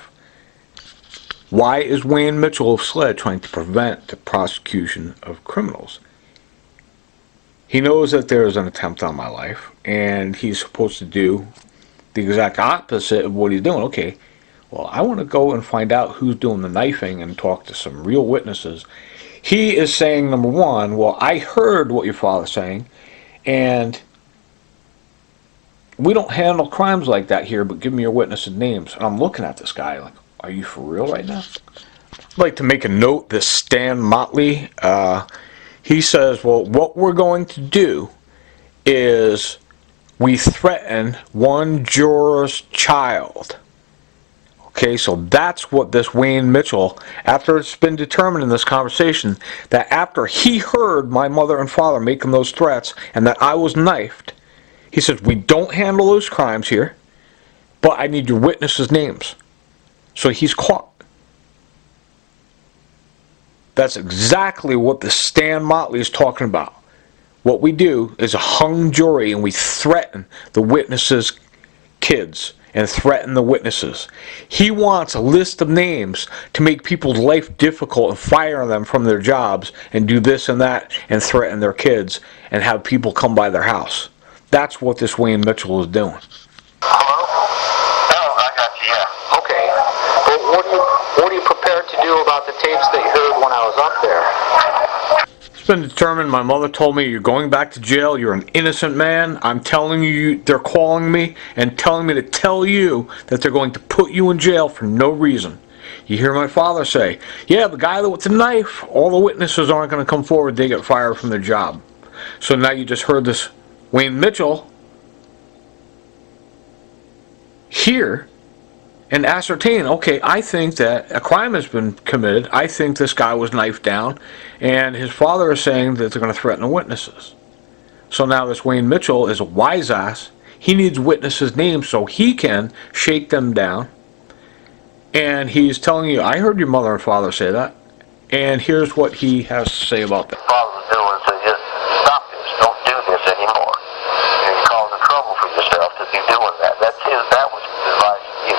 Why is Wayne Mitchell of SLED trying to prevent the prosecution of criminals? He knows that there is an attempt on my life, and he's supposed to do the exact opposite of what he's doing. Okay, well, I want to go and find out who's doing the knifing and talk to some real witnesses. He is saying, number one, well, I heard what your father's saying, and we don't handle crimes like that here, but give me your witnesses' names. And I'm looking at this guy like, are you for real right now? I'd like to make a note, this Stan Motley, he says, well, what we're going to do is we threaten one juror's child. Okay, so that's what this Wayne Mitchell, after it's been determined in this conversation, that after he heard my mother and father making those threats and that I was knifed, he says, we don't handle those crimes here, but I need your witnesses' names. So he's caught. That's exactly what the Stan Motley is talking about. What we do is a hung jury, and we threaten the witnesses' kids and threaten the witnesses. He wants a list of names to make people's life difficult and fire them from their jobs and do this and that and threaten their kids and have people come by their house. That's what this Wayne Mitchell is doing. Hello? Oh, I got you, yeah. Okay. Well, what are you prepared to do about the tapes that you heard when I was up there? It's been determined. My mother told me you're going back to jail. You're an innocent man. I'm telling you, they're calling me and telling me to tell you that they're going to put you in jail for no reason. You hear my father say, yeah, the guy with the knife, all the witnesses aren't going to come forward. They get fired from their job. So now you just heard this Wayne Mitchell here and ascertain, okay, I think that a crime has been committed. I think this guy was knifed down, and his father is saying that they're going to threaten the witnesses. So now this Wayne Mitchell is a wise ass. He needs witnesses' names so he can shake them down. And he's telling you, I heard your mother and father say that, and here's what he has to say about that. Father was doing is say, just stop this, don't do this anymore. You're causing trouble for yourself if you're doing that. That was his advice to you.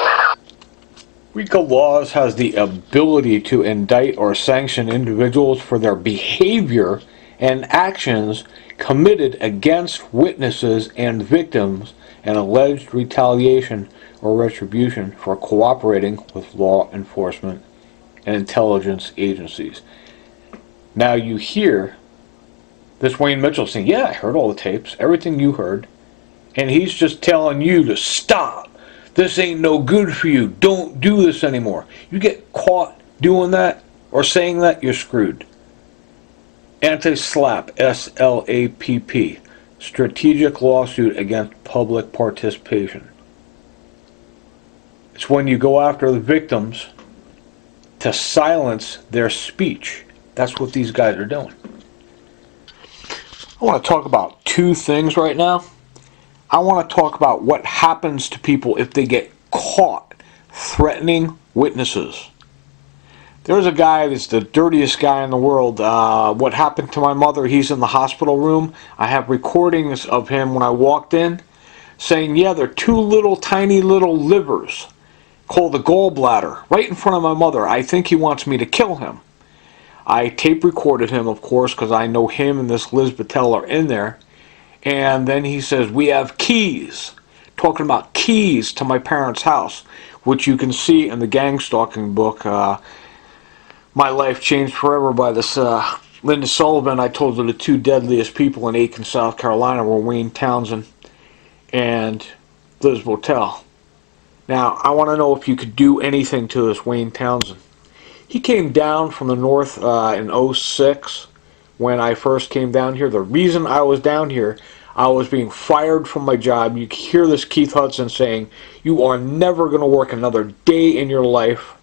RICO laws has the ability to indict or sanction individuals for their behavior and actions committed against witnesses and victims and alleged retaliation or retribution for cooperating with law enforcement and intelligence agencies. Now you hear this Wayne Mitchell saying, yeah, I heard all the tapes, everything you heard, and he's just telling you to stop. This ain't no good for you. Don't do this anymore. You get caught doing that or saying that, you're screwed. Anti-SLAPP, S-L-A-P-P, strategic lawsuit against public participation. It's when you go after the victims to silence their speech. That's what these guys are doing. I want to talk about two things right now. I want to talk about what happens to people if they get caught threatening witnesses. There's a guy that's the dirtiest guy in the world. What happened to my mother, he's in the hospital room. I have recordings of him when I walked in saying, yeah, they're two little tiny little livers called the gallbladder right in front of my mother. I think he wants me to kill him. I tape recorded him, of course, because I know him and this Liz Battelle are in there. And then he says, we have keys talking about keys to my parents' house, which you can see in the gang stalking book, My Life Changed Forever by this Linda Sullivan. I told her the two deadliest people in Aiken, South Carolina were Wayne Townsend and Liz Botel. Now, I want to know if you could do anything to this Wayne Townsend. He came down from the north in '06 when I first came down here. The reason I was down here, I was being fired from my job. You hear this Keith Hudson saying, "You are never going to work another day in your life."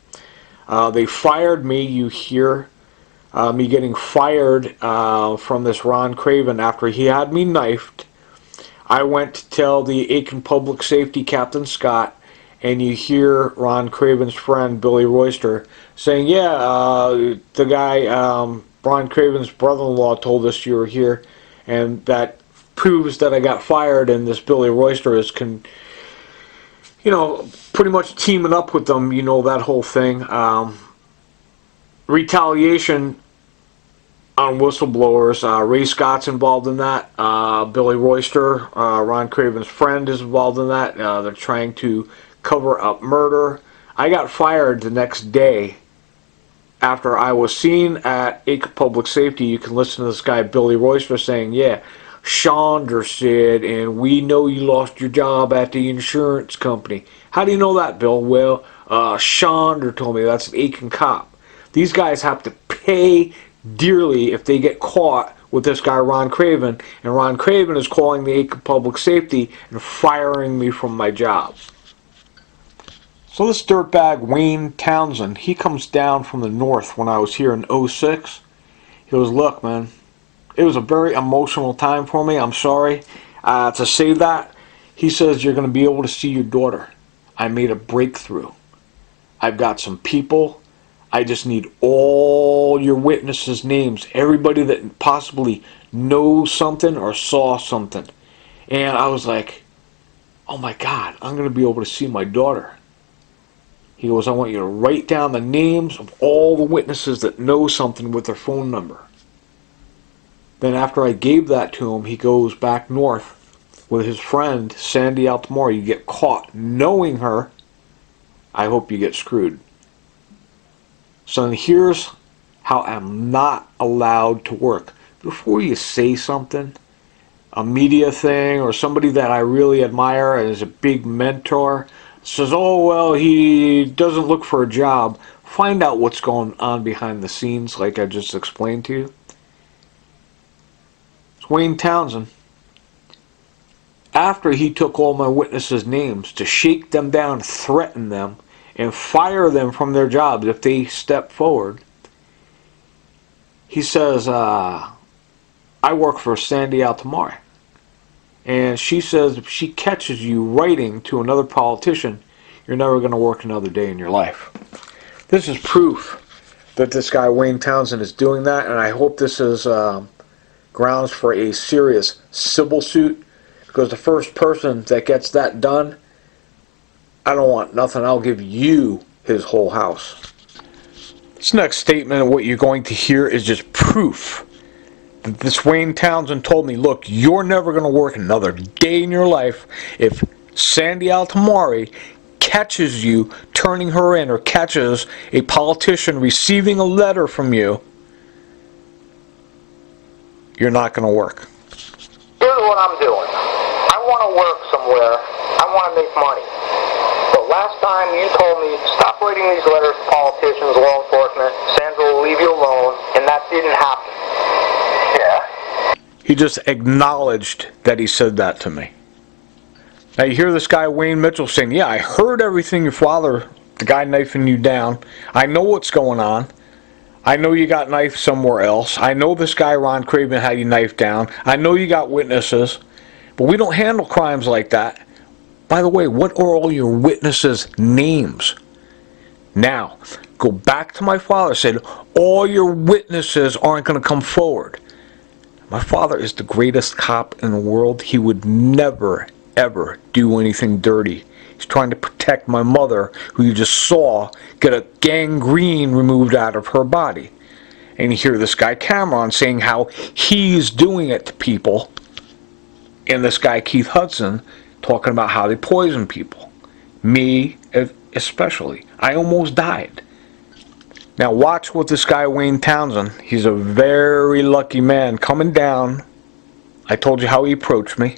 They fired me. You hear me getting fired from this Ron Craven after he had me knifed. I went to tell the Aiken Public Safety Captain Scott, and you hear Ron Craven's friend Billy Royster saying, "Yeah, the guy, Ron Craven's brother-in-law told us you were here," and that proves that I got fired. And this Billy Royster is pretty much teaming up with them, that whole thing. Retaliation on whistleblowers. Ray Scott's involved in that. Billy Royster, Ron Craven's friend, is involved in that. They're trying to cover up murder. I got fired the next day after I was seen at Aiken Public Safety. You can listen to this guy Billy Royster saying, "Yeah, Chandra said, and we know you lost your job at the insurance company." How do you know that, Bill? Well, Chandra told me. That's an Aiken cop. These guys have to pay dearly if they get caught with this guy Ron Craven, and Ron Craven is calling the Aiken Public Safety and firing me from my job. So this dirtbag Wayne Townsend, he comes down from the north when I was here in '06. He goes, "Look, man, it was a very emotional time for me. I'm sorry to say that." He says, "You're going to be able to see your daughter. I made a breakthrough. I've got some people. I just need all your witnesses' names, everybody that possibly knows something or saw something." And I was like, "Oh my God, I'm going to be able to see my daughter." He goes, "I want you to write down the names of all the witnesses that know something with their phone number." Then after I gave that to him, he goes back north with his friend, Sandy Altamore. You get caught knowing her, I hope you get screwed. So here's how I'm not allowed to work. Before you say something, a media thing, or somebody that I really admire as a big mentor says, "Oh, well, he doesn't look for a job," find out what's going on behind the scenes, like I just explained to you. It's Wayne Townsend. After he took all my witnesses' names to shake them down, threaten them, and fire them from their jobs if they step forward, he says, "I work for Sandy Altamore. And she says if she catches you writing to another politician, you're never going to work another day in your life." This is proof that this guy Wayne Townsend is doing that, and I hope this is grounds for a serious civil suit, because the first person that gets that done, I don't want nothing. I'll give you his whole house. This next statement and what you're going to hear is just proof that this Wayne Townsend told me, "Look, you're never going to work another day in your life if Sandy Altamore catches you turning her in, or catches a politician receiving a letter from you. You're not going to work." Here's what I'm doing. I want to work somewhere. I want to make money. But last time you told me, stop writing these letters to politicians, law enforcement, Sandra will leave you alone, and that didn't happen. Yeah. He just acknowledged that he said that to me. Now you hear this guy Wayne Mitchell saying, "Yeah, I heard everything your father, the guy knifing you down. I know what's going on. I know you got knifed somewhere else. I know this guy Ron Craven had you knifed down. I know you got witnesses. But we don't handle crimes like that. By the way, what are all your witnesses' names?" Now, go back to my father, said, "All your witnesses aren't going to come forward." My father is the greatest cop in the world. He would never, ever do anything dirty. He's trying to protect my mother, who you just saw get a gangrene removed out of her body. And you hear this guy Cameron saying how he's doing it to people, and this guy Keith Hudson talking about how they poison people. Me especially. I almost died. Now watch what this guy Wayne Townsend, he's a very lucky man coming down. I told you how he approached me.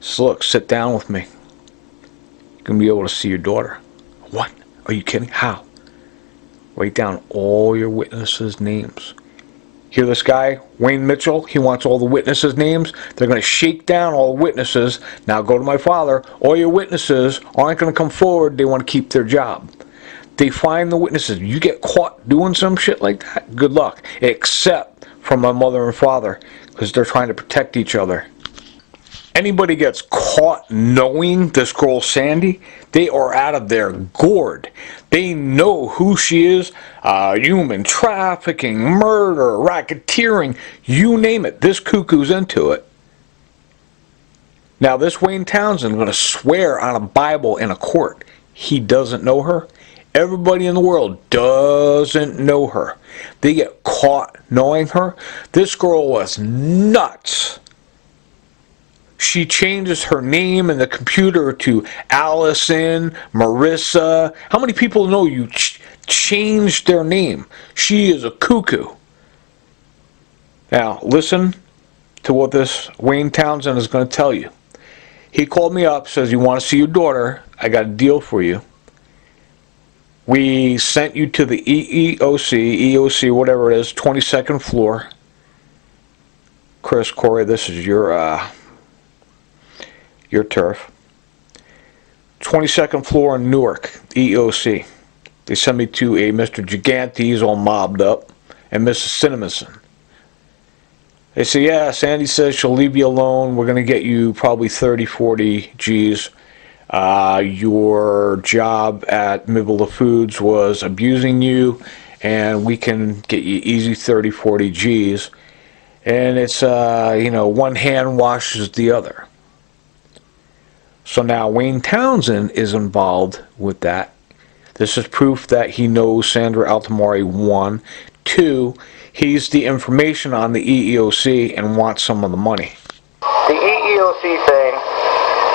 So look, sit down with me. You're going to be able to see your daughter. What? Are you kidding? How? Write down all your witnesses' names. Hear this guy, Wayne Mitchell? He wants all the witnesses' names. They're going to shake down all the witnesses. Now go to my father. All your witnesses aren't going to come forward. They want to keep their job. They find the witnesses. You get caught doing some shit like that, good luck. Except from my mother and father, because they're trying to protect each other. Anybody gets caught knowing this girl Sandy, they are out of their gourd. They know who she is. Human trafficking, murder, racketeering, you name it. This cuckoo's into it. Now this Wayne Townsend is going to swear on a Bible in a court. He doesn't know her. Everybody in the world doesn't know her. They get caught knowing her. This girl was nuts. She changes her name in the computer to Allison, Marissa. How many people know you changed their name? She is a cuckoo. Now, listen to what this Wayne Townsend is going to tell you. He called me up, says, you want to see your daughter? I got a deal for you. We sent you to the EEOC, whatever it is, 22nd floor. Chris, Corey, this is your turf. 22nd floor in Newark, EEOC. They sent me to a Mr. Gigante, he's all mobbed up, and Mrs. Cinnamon. They say, yeah, Sandy says she'll leave you alone. We're going to get you probably 30, 40 G's. Your job at Mibble Foods was abusing you, and we can get you easy 30, 40 G's. And it's, one hand washes the other. So now Wayne Townsend is involved with that. This is proof that he knows Sandra Altamari, 1. 2, he's the information on the EEOC and wants some of the money. The EEOC thing,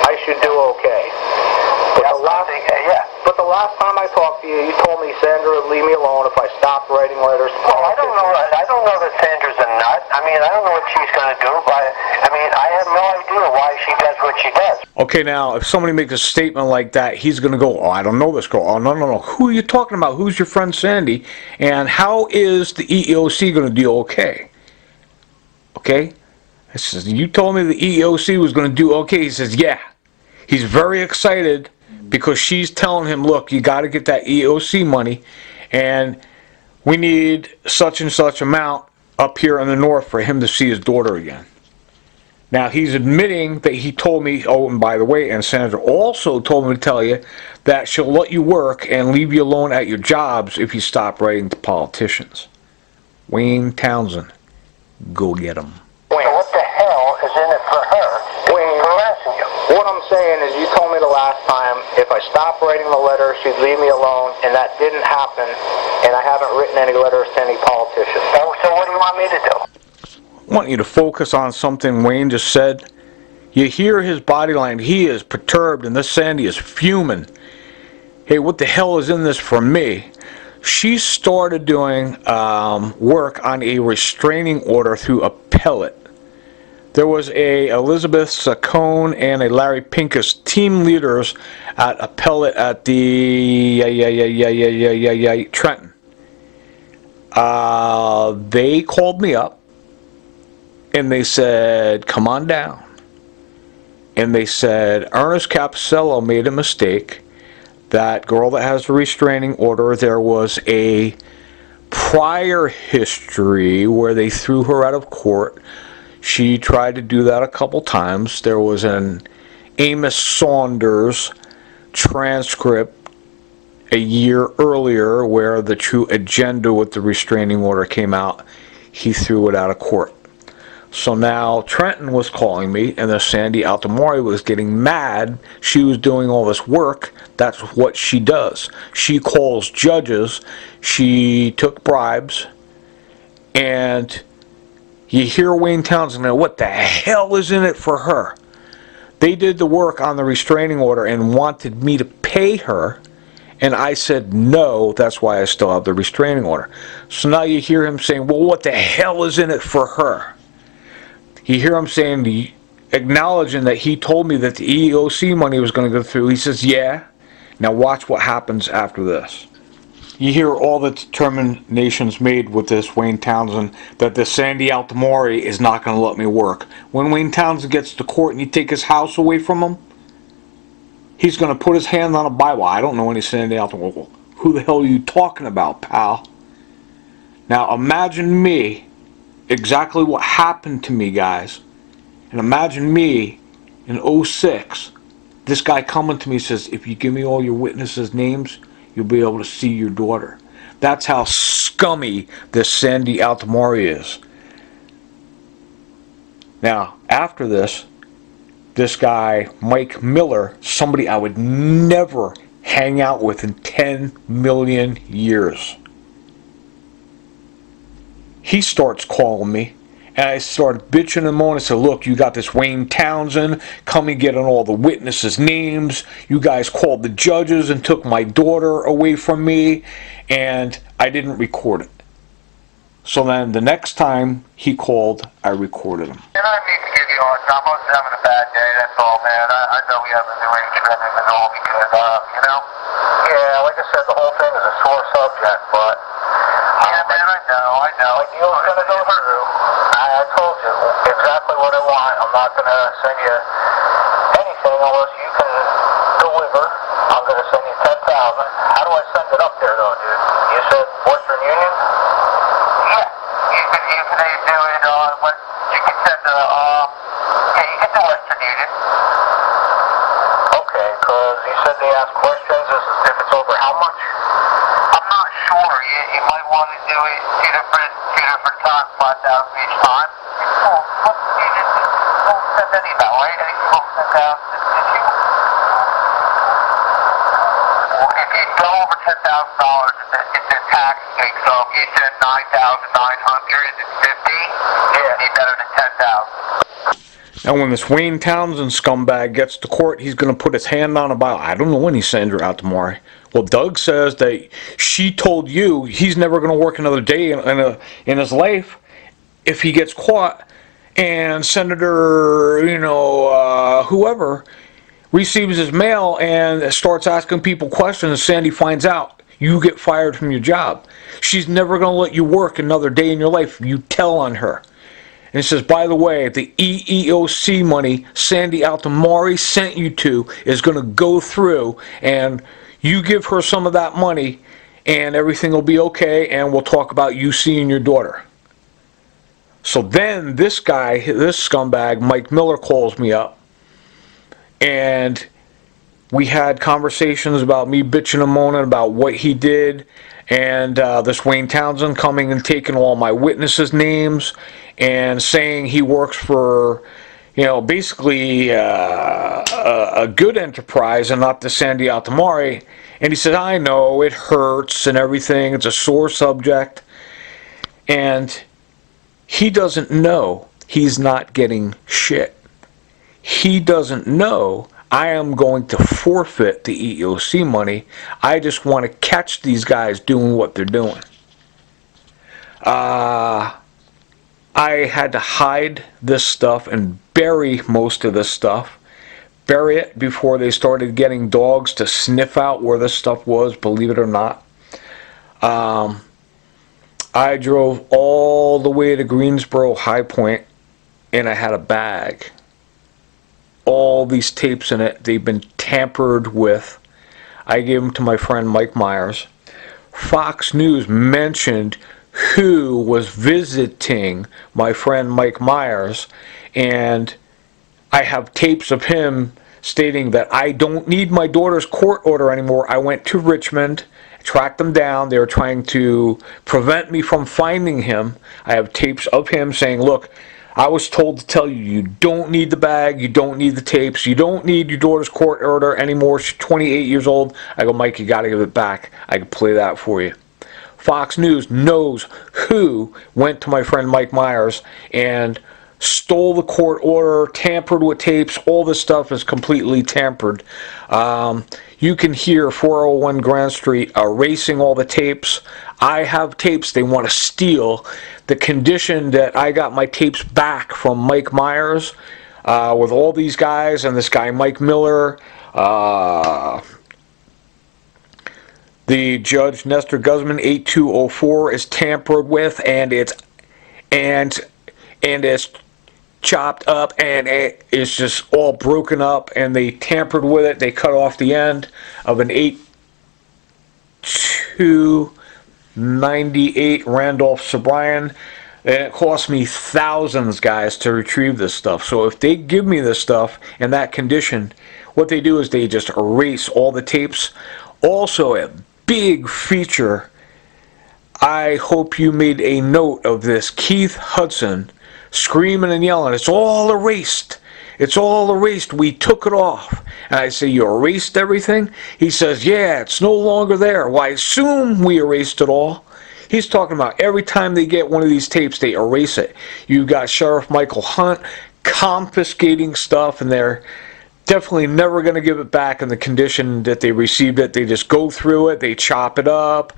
I should do okay. But the last time I talked to you, you told me Sandra would leave me alone if I stopped writing letters. Well, I don't know that Sandra's a nut. I mean, I don't know what she's going to do. But I have no idea why she does what she does. Okay, now, if somebody makes a statement like that, he's going to go, oh, I don't know this girl. Oh, no. Who are you talking about? Who's your friend Sandy? And how is the EEOC going to deal okay? Okay? I says, you told me the EEOC was going to do okay. He says, yeah. He's very excited because she's telling him, look, you got to get that EEOC money, and we need such and such amount up here in the north for him to see his daughter again. Now, he's admitting that he told me, oh, and by the way, and Sandra also told me to tell you that she'll let you work and leave you alone at your jobs if you stop writing to politicians. Wayne Townsend, go get him. Wayne, what the hell is in it for her? Wayne, harassing you. what I'm saying is you told me the last time if I stopped writing the letter, she'd leave me alone, and that didn't happen, and I haven't written any letters to any politicians. So what do you want me to do? I want you to focus on something Wayne just said. You hear his body language. He is perturbed, and this Sandy is fuming. Hey, what the hell is in this for me? She started doing work on a restraining order through appellate. There was a Elizabeth Saccone and a Larry Pincus team leaders at appellate at the Trenton. They called me up and they said, come on down. And they said, Ernest Capicello made a mistake. That girl that has the restraining order, there was a prior history where they threw her out of court. She tried to do that a couple times. There was an Amos Saunders transcript a year earlier where the true agenda with the restraining order came out. He threw it out of court. So now Trenton was calling me, and the Sandy Altamari was getting mad. She was doing all this work. That's what she does. She calls judges. She took bribes. And you hear Wayne Townsend now, what the hell is in it for her? They did the work on the restraining order and wanted me to pay her, and I said no, that's why I still have the restraining order. So now you hear him saying, well, what the hell is in it for her? You hear him saying, acknowledging that he told me that the EEOC money was going to go through. He says, yeah. Now watch what happens after this. You hear all the determinations made with this Wayne Townsend that this Sandy Altamore is not going to let me work. When Wayne Townsend gets to court and you take his house away from him, he's going to put his hand on a Bible. I don't know any Sandy Altamore. Who the hell are you talking about, pal? Now imagine me, exactly what happened to me, guys. And imagine me in 06, this guy coming to me says, if you give me all your witnesses' names, you'll be able to see your daughter. That's how scummy this Sandy Altamore is. Now, after this guy, Mike Miller, somebody I would never hang out with in 10 million years. He starts calling me, and I started bitching him on and said, look, you got this Wayne Townsend coming getting all the witnesses' names. You guys called the judges and took my daughter away from me, and I didn't record it. So then the next time he called, I recorded him. And I need to give you a hard time. I was having a bad day, that's all, man. I know we have a new arrangement and all because, you know? Yeah, like I said, the whole thing is a sore subject, but... Yeah, man, I know. The deal's gonna go through. I told you exactly what I want. I'm not gonna send you anything unless you can deliver. I'm gonna send you $10,000. How do I send it up there, though, dude? You said Western Union? Yeah, you can do it on, you can send you can do Western Union. Okay, because you said they ask questions if it's over how much? I'm not sure. You might want to do it two different times, 5,000 each time. You won't send any that way. I think you won't send out. Did you? Well, if you go over $10,000, it's a tax thing. So if you send 9,950, yeah, it'd be better than 10,000. Now when this Wayne Townsend scumbag gets to court, he's going to put his hand on a Bible. I don't know any Sandra Altamore. Well, Doug says that she told you he's never going to work another day in his life if he gets caught. And Senator, whoever, receives his mail and starts asking people questions. Sandy finds out. You get fired from your job. She's never going to let you work another day in your life. You tell on her. And it says, by the way, the EEOC money Sandy Altamore sent you to is going to go through, and you give her some of that money, and everything will be okay, and we'll talk about you seeing your daughter. So then this guy, this scumbag, Mike Miller, calls me up, and we had conversations about me bitching and moaning about what he did, and this Wayne Townsend coming and taking all my witnesses' names and saying he works for, basically a good enterprise and not the Sandy Altamore. And he said, I know, it hurts and everything. It's a sore subject. And he doesn't know he's not getting shit. He doesn't know I am going to forfeit the EEOC money. I just want to catch these guys doing what they're doing. I had to hide this stuff and bury most of this stuff. Bury it before they started getting dogs to sniff out where this stuff was, believe it or not. I drove all the way to Greensboro High Point, and I had a bag. All these tapes in it, they've been tampered with. I gave them to my friend Mike Myers. Fox News mentioned who was visiting my friend Mike Myers, and I have tapes of him stating that I don't need my daughter's court order anymore. I went to Richmond, tracked them down. They were trying to prevent me from finding him. I have tapes of him saying, look, I was told to tell you, you don't need the bag, you don't need the tapes, you don't need your daughter's court order anymore. She's 28 years old. I go, Mike, you got to give it back. I can play that for you. Fox News knows who went to my friend Mike Myers and stole the court order, tampered with tapes. All this stuff is completely tampered. You can hear 401 Grand Street erasing all the tapes. I have tapes they want to steal. The condition that I got my tapes back from Mike Myers with all these guys and this guy Mike Miller, the Judge Nestor Guzman 8204 is tampered with, and it's chopped up, and it is just all broken up, and they tampered with it. They cut off the end of an 8298 Randolph Sobrian, and it cost me thousands, guys, to retrieve this stuff. So if they give me this stuff in that condition, what they do is they just erase all the tapes. Also, a big feature, I hope you made a note of this, Keith Hudson screaming and yelling, "It's all erased. It's all erased. We took it off." And I say, "You erased everything?" He says, "Yeah, it's no longer there." Well, I assume we erased it all. He's talking about every time they get one of these tapes, they erase it. You've got Sheriff Michael Hunt confiscating stuff, and they're definitely never going to give it back in the condition that they received it. They just go through it. They chop it up.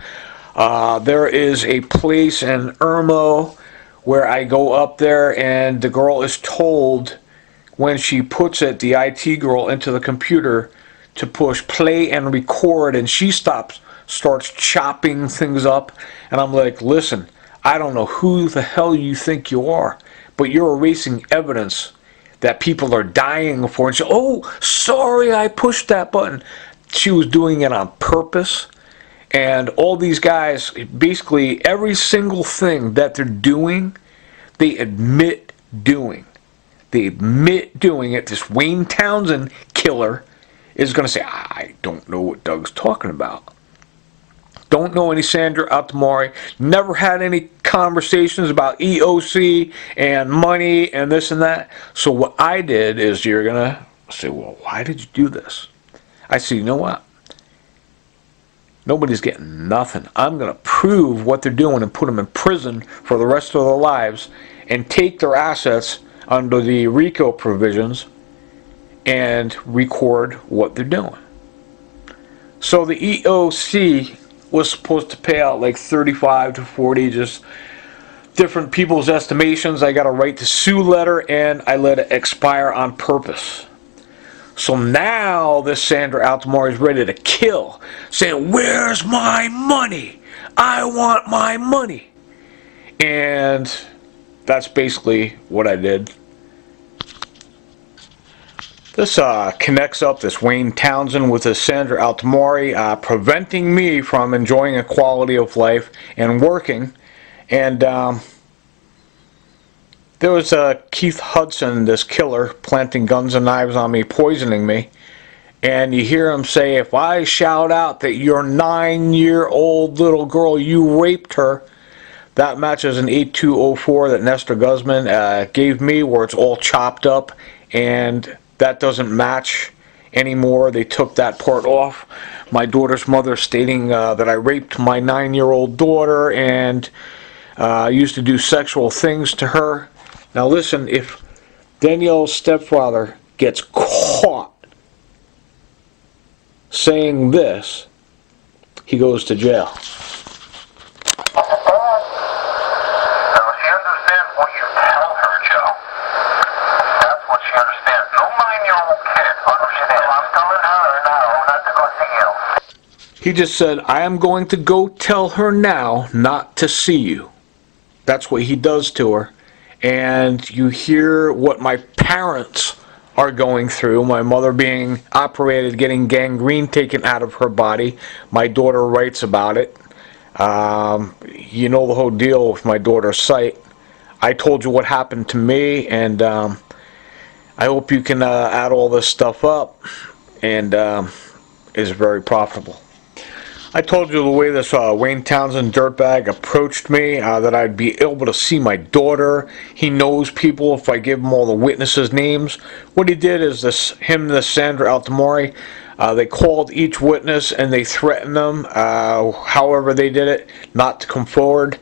There is a place in Irmo where I go up there, and the girl is told when she puts it, the IT girl, into the computer to push play and record, and she starts chopping things up. And I'm like, "Listen, I don't know who the hell you think you are, but you're erasing evidence that people are dying for." And she, "Oh, sorry, I pushed that button." She was doing it on purpose. And all these guys, basically every single thing that they're doing, they admit doing. They admit doing it. This Wayne Townsend killer is going to say, "I don't know what Doug's talking about. Don't know any Sandra Altamari. Never had any conversations about EOC and money and this and that." So what I did is, you're going to say, "Well, why did you do this?" I said, "You know what? Nobody's getting nothing. I'm going to prove what they're doing and put them in prison for the rest of their lives and take their assets under the RICO provisions and record what they're doing." So the EOC was supposed to pay out like 35 to 40, just different people's estimations. I got a right to sue letter, and I let it expire on purpose. So now this Sandra Altamari is ready to kill, saying, "Where's my money? I want my money." And that's basically what I did. This connects up this Wayne Townsend with this Sandra Altamari, preventing me from enjoying a quality of life and working. And there was Keith Hudson, this killer, planting guns and knives on me, poisoning me. And you hear him say, "If I shout out that your 9-year-old little girl, you raped her," that matches an 8204 that Nestor Guzman gave me, where it's all chopped up, and that doesn't match anymore. They took that part off. My daughter's mother stating that I raped my 9-year-old daughter and used to do sexual things to her. Now listen, if Danielle's stepfather gets caught saying this, he goes to jail. Now, she understands what you tell her, Joe. That's what she understands. No 9-year-old kid understands. I'm telling her now not to go see you. He just said, "I am going to go tell her now not to see you." That's what he does to her. And you hear what my parents are going through. My mother being operated, getting gangrene taken out of her body. My daughter writes about it. You know the whole deal with my daughter's sight. I told you what happened to me, and I hope you can add all this stuff up, and is very profitable. I told you the way this Wayne Townsend dirtbag approached me, that I'd be able to see my daughter. He knows people if I give him all the witnesses' names. What he did is this Sandra Altamari, they called each witness and they threatened them, however they did it, not to come forward.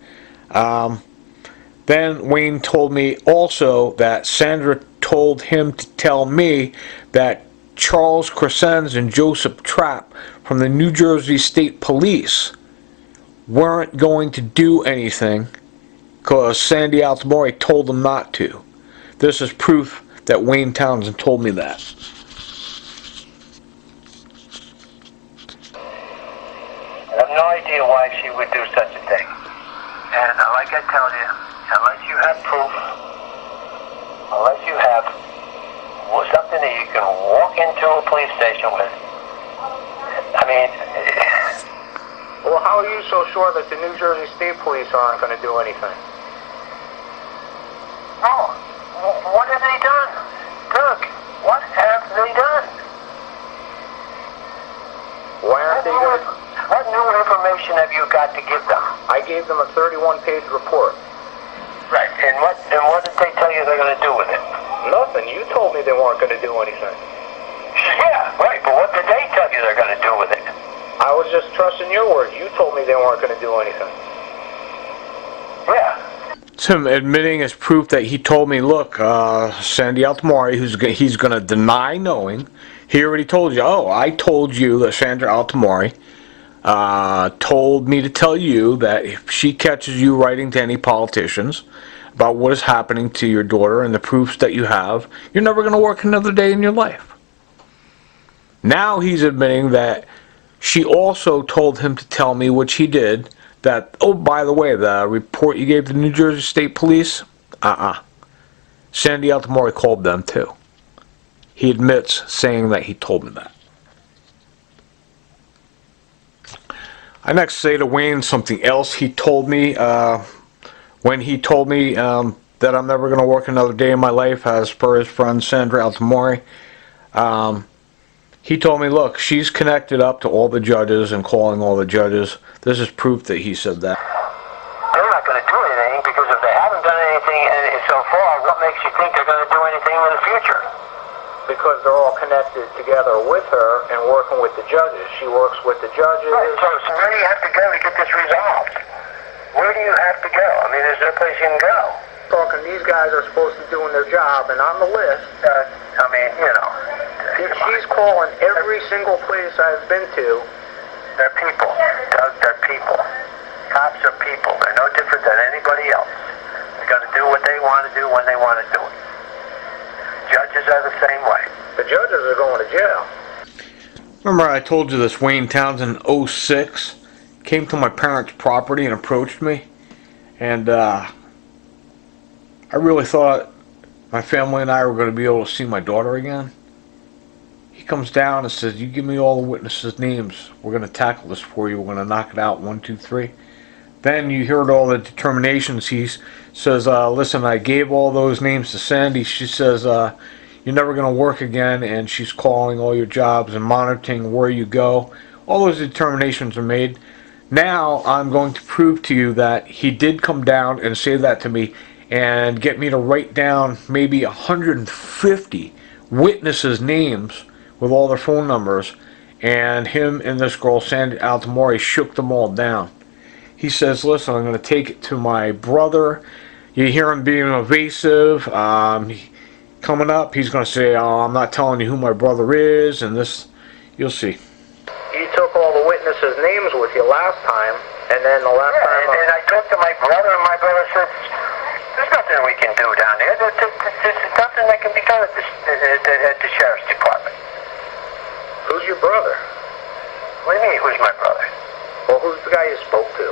Then Wayne told me also that Sandra told him to tell me that Charles Crescens and Joseph Trapp from the New Jersey State Police weren't going to do anything because Sandy Altamore told them not to. This is proof that Wayne Townsend told me that. I have no idea why she would do such a thing. And like I tell you, unless you have proof, unless you have something that you can walk into a police station with, I mean... Well, how are you so sure that the New Jersey State Police aren't going to do anything? Oh, what have they done? Doug, what have they done? Why aren't they going to... What new information have you got to give them? I gave them a 31-page report. Right, and what did they tell you they're going to do with it? Nothing. You told me they weren't going to do anything. Yeah, right, but what did they tell you they're going to do with it? I was just trusting your word. You told me they weren't going to do anything. Yeah. It's him admitting as proof that he told me, look, Sandy Altamore, he's going to deny knowing. He already told you, oh, I told you that Sandra Altamore told me to tell you that if she catches you writing to any politicians about what is happening to your daughter and the proofs that you have, you're never going to work another day in your life. Now he's admitting that she also told him to tell me, which he did, that, oh, by the way, the report you gave the New Jersey State Police, Sandy Altamore called them too. He admits saying that he told me that. I next say to Wayne something else he told me when he told me that I'm never going to work another day in my life, as per his friend Sandra Altamore. He told me, look, she's connected up to all the judges and calling all the judges. This is proof that he said that. They're not going to do anything because if they haven't done anything so far, what makes you think they're going to do anything in the future? Because they're all connected together with her and working with the judges. She works with the judges. Right, so where do you have to go to get this resolved? Where do you have to go? I mean, is there a place you can go? Talking, these guys are supposed to be doing their job, and on the list, I mean, you know. she's calling every single place I've been to. They're people, Doug, they're people. Cops are people. They're no different than anybody else. They're going to do what they want to do when they want to do it. Judges are the same way. The judges are going to jail. Remember I told you this Wayne Townsend in 06 came to my parents' property and approached me, and I really thought my family and I were going to be able to see my daughter again. He comes down and says, you give me all the witnesses' names. We're going to tackle this for you. We're going to knock it out, 1, 2, 3. Then you heard all the determinations. He says, listen, I gave all those names to Sandy. She says, you're never going to work again, and she's calling all your jobs and monitoring where you go. All those determinations are made. Now I'm going to prove to you that he did come down and say that to me and get me to write down maybe 150 witnesses' names with all their phone numbers, and him and this girl, Sandy Altamore, shook them all down. He says, listen, I'm going to take it to my brother. You hear him being evasive. Coming up, he's going to say, oh, I'm not telling you who my brother is, and this, you'll see. You took all the witnesses' names with you last time, and then the last time... And I talked to my brother, and my brother said, there's nothing we can do down there. There's nothing that can be done at the sheriff's department. Who's your brother? What do you mean, who's my brother? Well, who's the guy you spoke to?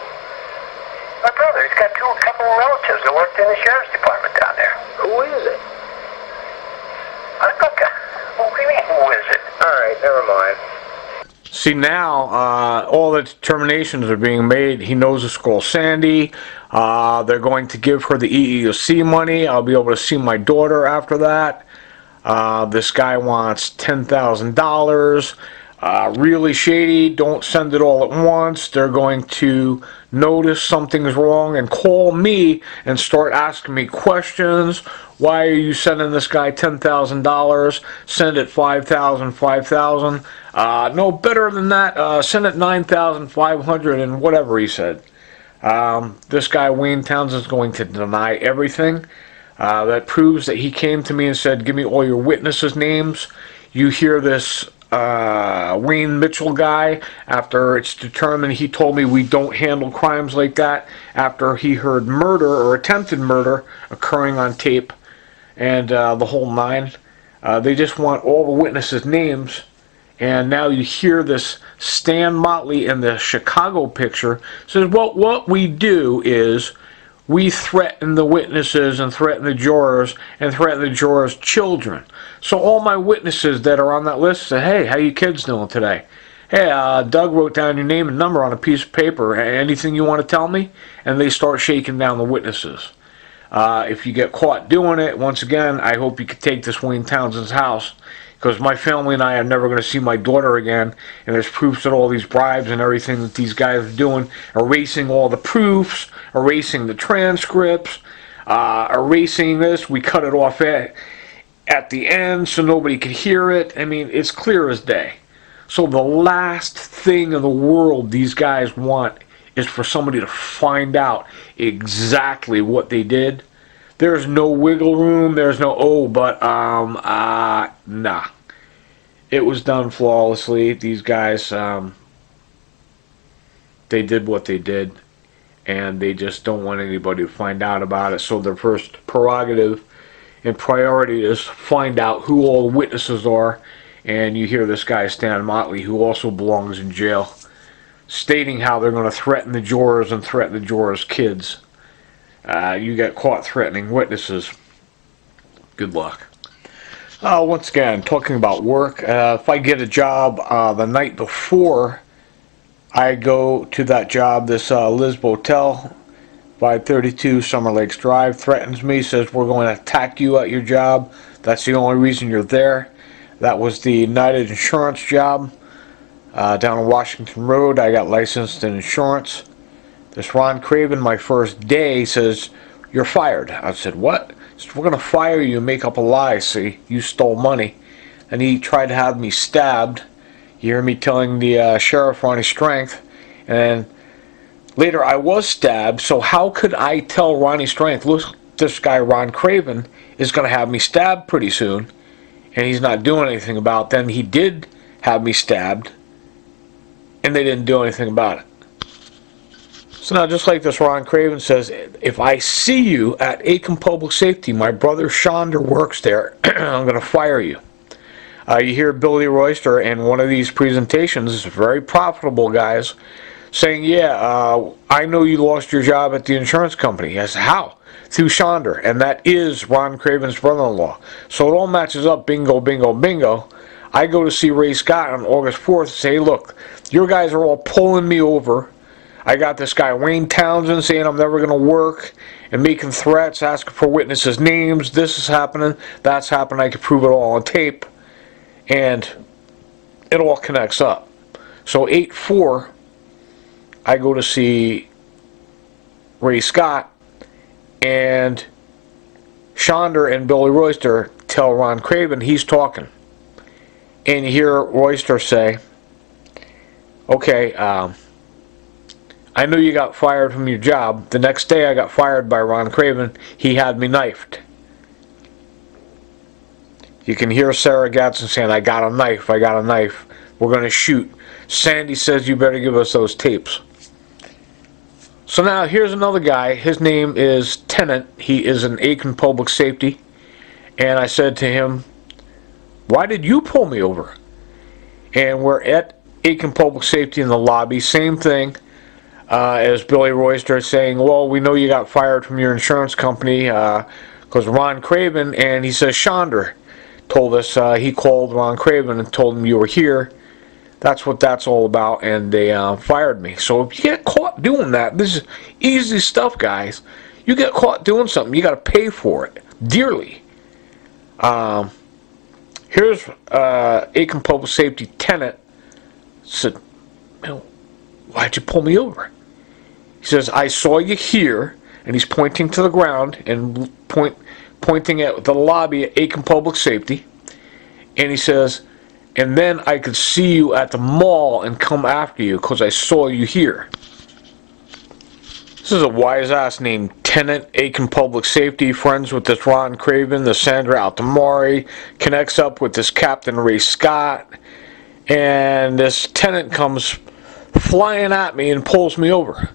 My brother. He's got a couple of relatives that worked in the sheriff's department down there. Who is it? Look, what do you mean, who is it? All right, never mind. See, now all the determinations are being made. He knows this girl Sandy. They're going to give her the EEOC money. I'll be able to see my daughter after that. This guy wants $10,000. Really shady. Don't send it all at once. They're going to notice something's wrong and call me and start asking me questions. Why are you sending this guy $10,000? Send it $5,000, $5,000. No, better than that. Send it $9,500 and whatever he said. This guy, Wayne Townsend, is going to deny everything. That proves that he came to me and said, give me all your witnesses' names. You hear this Wayne Mitchell guy, after it's determined, he told me we don't handle crimes like that, after he heard murder or attempted murder occurring on tape and the whole nine. They just want all the witnesses' names. And now you hear this Stan Motley in the Chicago picture says, well, what we do is we threaten the witnesses and threaten the jurors and threaten the jurors' children. So all my witnesses that are on that list say, hey, how you kids doing today? Hey, Doug wrote down your name and number on a piece of paper. Anything you want to tell me? And they start shaking down the witnesses. If you get caught doing it, once again, I hope you could take this Wayne Townsend's house, because my family and I are never going to see my daughter again, and there's proofs that all these bribes and everything that these guys are doing, erasing all the proofs, erasing the transcripts, erasing this. We cut it off at the end so nobody could hear it. I mean, it's clear as day. So the last thing in the world these guys want is for somebody to find out exactly what they did. There's no wiggle room. There's no, nah. It was done flawlessly. These guys, they did what they did, and they just don't want anybody to find out about it. So their first prerogative and priority is find out who all the witnesses are. And you hear this guy, Stan Motley, who also belongs in jail, stating how they're going to threaten the jurors and threaten the jurors' kids. You get caught threatening witnesses. Good luck. Once again, talking about work, if I get a job the night before I go to that job, this Liz Botel, 532 Summer Lakes Drive, threatens me, says we're going to attack you at your job. That's the only reason you're there. That was the United Insurance job down on Washington Road. I got licensed in insurance. This Ron Craven, my first day, says, you're fired. I said, what? He said, we're going to fire you and make up a lie, see? You stole money. And he tried to have me stabbed. You hear me telling the sheriff, Ronnie Strength. And later I was stabbed, so how could I tell Ronnie Strength, look, this guy Ron Craven is going to have me stabbed pretty soon, and he's not doing anything about it. Then he did have me stabbed, and they didn't do anything about it. So now, just like this, Ron Craven says, if I see you at Aiken Public Safety, my brother Shonder works there, I'm going to fire you. You hear Billy Royster in one of these presentations, very profitable guys, saying, yeah, I know you lost your job at the insurance company. I said, how? Through Shonder, and that is Ron Craven's brother-in-law. So it all matches up, bingo, bingo, bingo. I go to see Ray Scott on August 4th and say, hey, look, your guys are all pulling me over. I got this guy Wayne Townsend saying I'm never going to work and making threats, asking for witnesses' names. This is happening, that's happening. I can prove it all on tape. And it all connects up. So 8/4, I go to see Ray Scott, and Shonder and Billy Royster tell Ron Craven he's talking. And you hear Royster say, okay, I know you got fired from your job. The next day I got fired by Ron Craven. He had me knifed. You can hear Sarah Gadsden saying, I got a knife, I got a knife. We're going to shoot. Sandy says you better give us those tapes. So now here's another guy. His name is Tennant. He is in Aiken Public Safety. And I said to him, why did you pull me over? And we're at Aiken Public Safety in the lobby. Same thing. As Billy Royster saying, well, we know you got fired from your insurance company because Ron Craven, and he says Shonder told us he called Ron Craven and told him you were here. That's what that's all about, and they fired me. So if you get caught doing that, this is easy stuff, guys. You get caught doing something, you got to pay for it dearly. Here's Aiken Public Safety Tenant said, why'd you pull me over? He says, I saw you here, and he's pointing to the ground and pointing at the lobby at Aiken Public Safety, and he says, and then I could see you at the mall and come after you because I saw you here. This is a wise ass named Tenant, Aiken Public Safety, friends with this Ron Craven, the Sandra Altamari, connects up with this Captain Ray Scott, and this tenant comes flying at me and pulls me over.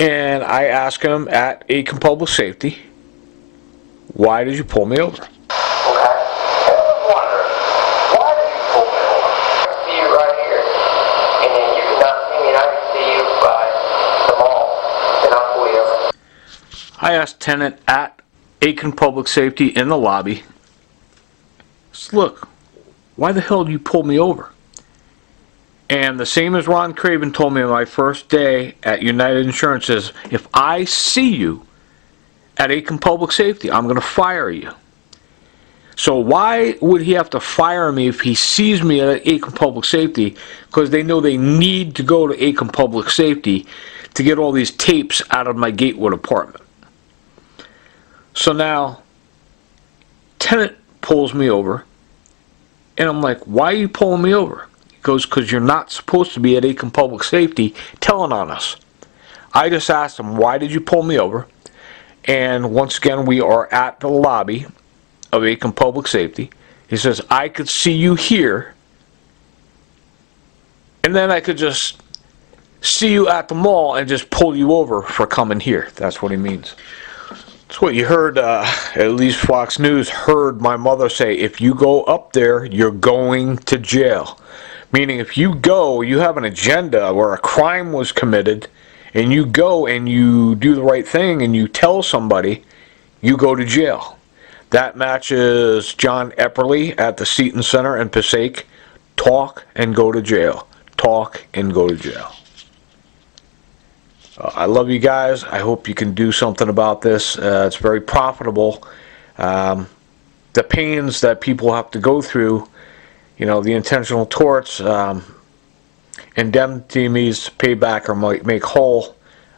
And I ask him at Aiken Public Safety, why did you pull me over? I asked tenant at Aiken Public Safety in the lobby, look, why the hell did you pull me over? And the same as Ron Craven told me on my first day at United Insurance is, if I see you at Aiken Public Safety, I'm going to fire you. So why would he have to fire me if he sees me at Aiken Public Safety? Because they know they need to go to Aiken Public Safety to get all these tapes out of my Gatewood apartment. So now, tenant pulls me over, and I'm like, why are you pulling me over? He goes, because you're not supposed to be at Aiken Public Safety telling on us. I just asked him, why did you pull me over? And once again, we are at the lobby of Aiken Public Safety. He says, I could see you here, and then I could just see you at the mall and just pull you over for coming here. That's what he means. That's what you heard, at least Fox News heard my mother say, if you go up there, you're going to jail. Meaning if you go, you have an agenda where a crime was committed, and you go and you do the right thing and you tell somebody, you go to jail. That matches John Epperly at the Seton Center in Passaic. Talk and go to jail. Talk and go to jail. I love you guys. I hope you can do something about this. It's very profitable. The pains that people have to go through, you know, the intentional torts, indemnity means pay back or make whole.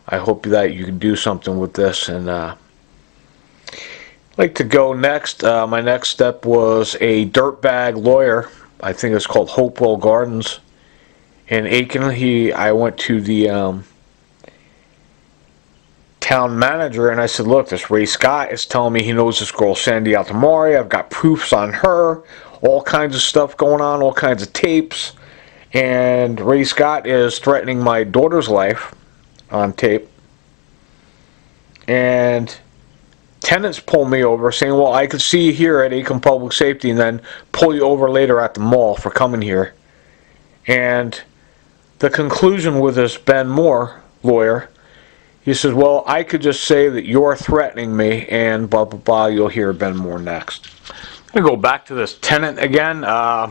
I hope that you can do something with this. And I'd like to go next. My next step was a dirtbag lawyer. I think it's called Hopewell Gardens in Aiken. I went to the town manager and I said, look, this Ray Scott is telling me he knows this girl Sandy Altamari. I've got proofs on her, all kinds of stuff going on, all kinds of tapes, and Ray Scott is threatening my daughter's life on tape. And tenants pull me over saying, well, I could see you here at Aiken Public Safety and then pull you over later at the mall for coming here. And the conclusion with this Ben Moore lawyer, he says, well, I could just say that you're threatening me and blah, blah, blah. You'll hear Ben Moore next. I'm going to go back to this tenant again. I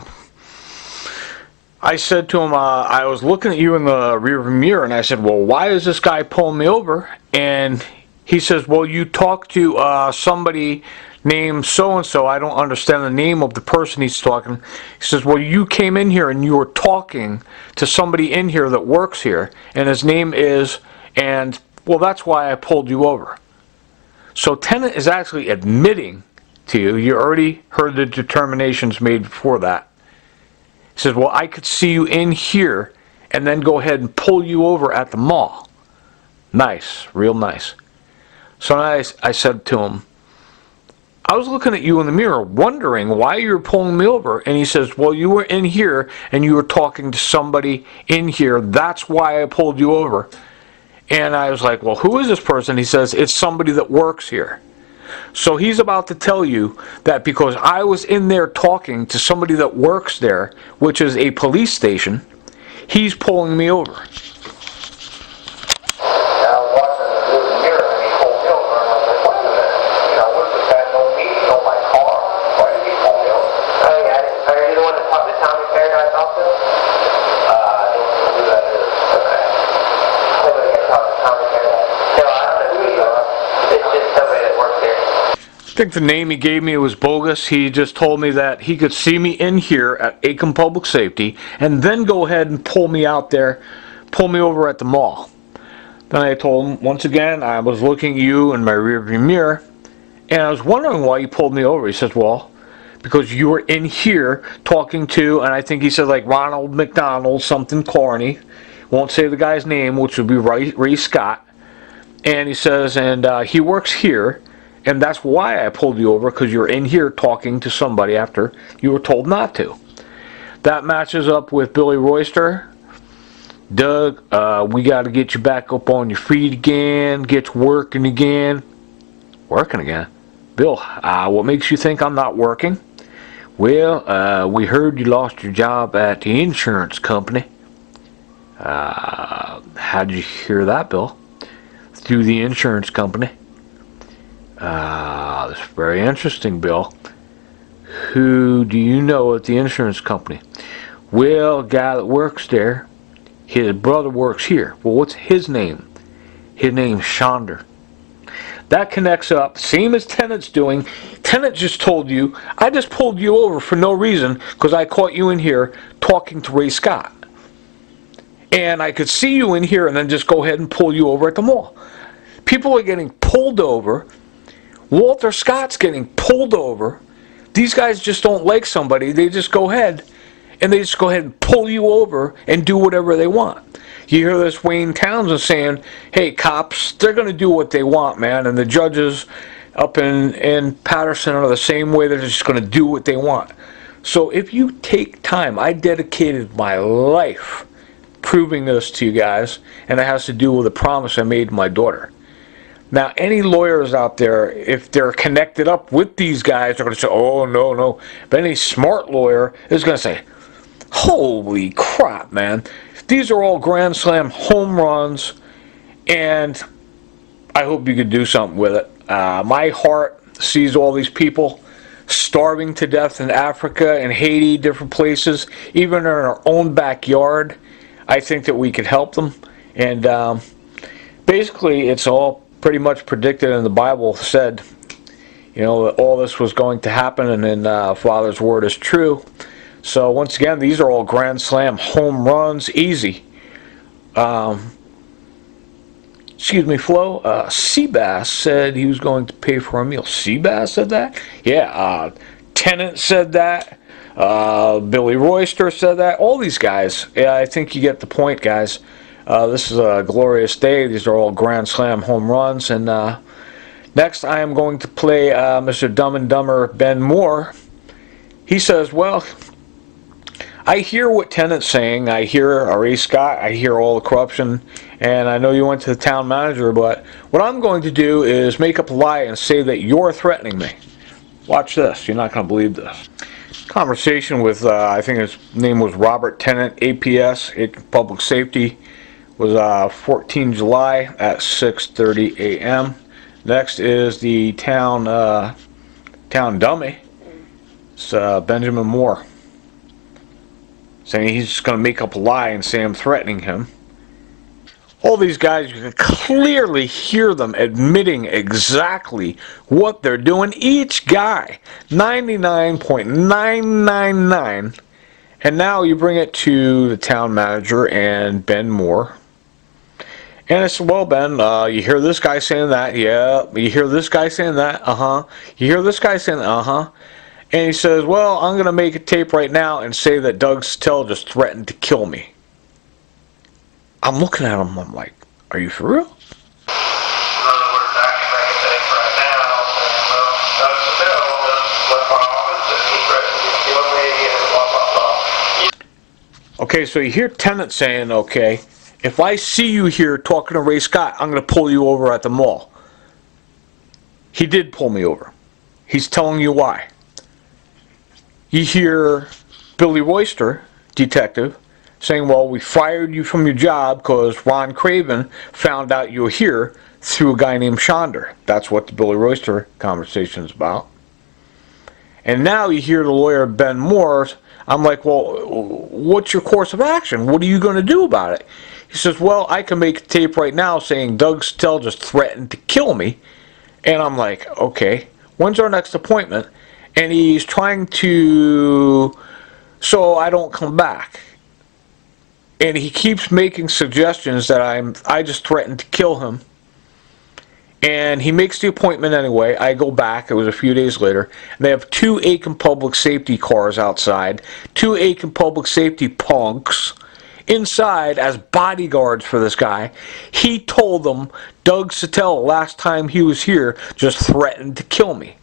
said to him, I was looking at you in the rearview mirror, and I said, well, why is this guy pulling me over? And he says, well, you talked to somebody named so-and-so. I don't understand the name of the person he's talking. He says, well, you came in here and you were talking to somebody in here that works here, and his name is, and well, that's why I pulled you over. So tenant is actually admitting to you. You already heard the determinations made before that. He says, well, I could see you in here and then go ahead and pull you over at the mall. Nice, real nice. So I said to him, I was looking at you in the mirror wondering why you were pulling me over. And he says, well, you were in here and you were talking to somebody in here. That's why I pulled you over. And I was like, well, who is this person? He says, it's somebody that works here. So he's about to tell you that because I was in there talking to somebody that works there, which is a police station, he's pulling me over. I think the name he gave me was bogus. He just told me that he could see me in here at Aiken Public Safety and then go ahead and pull me out there, pull me over at the mall. Then I told him, once again, I was looking at you in my rearview mirror and I was wondering why you pulled me over. He says, well, because you were in here talking to, and I think he said like Ronald McDonald, something corny. Won't say the guy's name, which would be Ray Scott. And he says, and he works here, and that's why I pulled you over, because you're in here talking to somebody after you were told not to. That matches up with Billy Royster. Doug, we got to get you back up on your feet again, get you working again. Working again? Bill, what makes you think I'm not working? Well, we heard you lost your job at the insurance company. How did you hear that, Bill? Through the insurance company. That's very interesting, Bill. Who do you know at the insurance company? Well, a guy that works there. His brother works here. Well, what's his name? His name's Shonder. That connects up, same as Tennant's doing. Tennant just told you, I just pulled you over for no reason because I caught you in here talking to Ray Scott. And I could see you in here and then just go ahead and pull you over at the mall. People are getting pulled over. Walter Scott's getting pulled over. These guys just don't like somebody. They just go ahead and pull you over and do whatever they want. You hear this Wayne Townsend saying, hey, cops, they're going to do what they want, man. And the judges up in Patterson are the same way. They're just going to do what they want. So if you take time, I dedicated my life proving this to you guys, and it has to do with a promise I made to my daughter. Now, any lawyers out there, if they're connected up with these guys, they're going to say, oh, no. But any smart lawyer is going to say, holy crap, man. These are all Grand Slam home runs, and I hope you could do something with it. My heart sees all these people starving to death in Africa and Haiti, different places, even in our own backyard. I think that we could help them. And basically, it's all pretty much predicted in the Bible, said, you know, that all this was going to happen, and then Father's word is true. So once again, these are all Grand Slam home runs, easy. Excuse me, Flo. Seabass said he was going to pay for a meal. Seabass said that? Yeah. Tennant said that. Billy Royster said that. All these guys. Yeah, I think you get the point, guys. This is a glorious day. These are all Grand Slam home runs. And next, I am going to play Mr. Dumb and Dumber Ben Moore. He says, well, I hear what Tennant's saying. I hear Ray Scott. I hear all the corruption. And I know you went to the town manager, but what I'm going to do is make up a lie and say that you're threatening me. Watch this. You're not going to believe this. Conversation with, I think his name was Robert Tennant, APS, Public Safety, was 14 July at 6:30 a.m. Next is the town dummy. It's Benjamin Moore, saying he's just going to make up a lie and say I'm threatening him. All these guys, you can clearly hear them admitting exactly what they're doing. Each guy, 99.999. And now you bring it to the town manager and Ben Moore. And I said, well, Ben, you hear this guy saying that? Yeah. You hear this guy saying that? Uh-huh. You hear this guy saying that? Uh-huh. And he says, well, I'm going to make a tape right now and say that Doug Stell just threatened to kill me. I'm looking at him, I'm like, are you for real? Okay, so you hear Tennant saying, okay, if I see you here talking to Ray Scott, I'm going to pull you over at the mall. He did pull me over. He's telling you why. You hear Billy Royster, detective, saying, well, we fired you from your job because Ron Craven found out you were here through a guy named Shonder. That's what the Billy Royster conversation is about. And now you hear the lawyer Ben Moore. I'm like, well, what's your course of action? What are you going to do about it? He says, well, I can make a tape right now saying Doug Stell just threatened to kill me. And I'm like, okay, when's our next appointment? And he's trying to, so I don't come back. And he keeps making suggestions that I just threatened to kill him. And he makes the appointment anyway. I go back. It was a few days later. And they have 2 Aiken Public Safety cars outside. 2 Aiken Public Safety punks inside as bodyguards for this guy. He told them Doug Sattel, last time he was here, just threatened to kill me.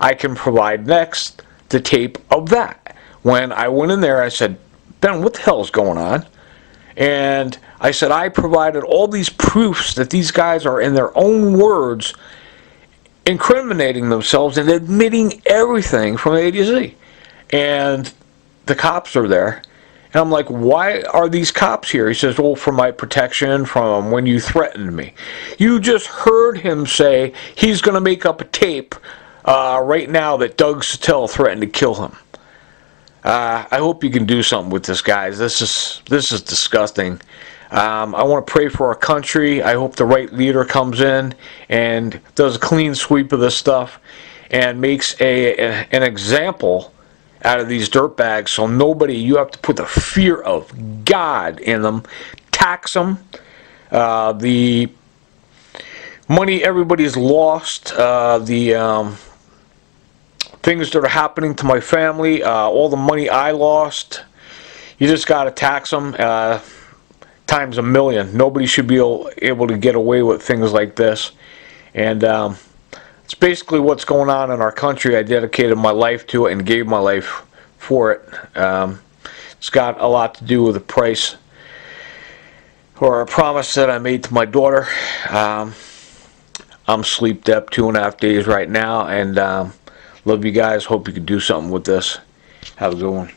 I can provide next the tape of that. When I went in there, I said, Ben, what the hell is going on? And I said, I provided all these proofs that these guys are, in their own words, incriminating themselves and admitting everything from A to Z. And the cops are there. And I'm like, why are these cops here? He says, well, for my protection from when you threatened me. You just heard him say he's going to make up a tape right now that Doug Sattel threatened to kill him. I hope you can do something with this, guys. This is disgusting. I want to pray for our country. I hope the right leader comes in and does a clean sweep of this stuff and makes an example out of these dirtbags, so nobody, you have to put the fear of God in them, tax them, the money everybody's lost, the things that are happening to my family, all the money I lost, you just got to tax them times a million. Nobody should be able to get away with things like this. And it's basically what's going on in our country. I dedicated my life to it and gave my life for it. It's got a lot to do with the price or a promise that I made to my daughter. I'm sleep deprived 2.5 days right now, and love you guys. Hope you can do something with this. Have a good one.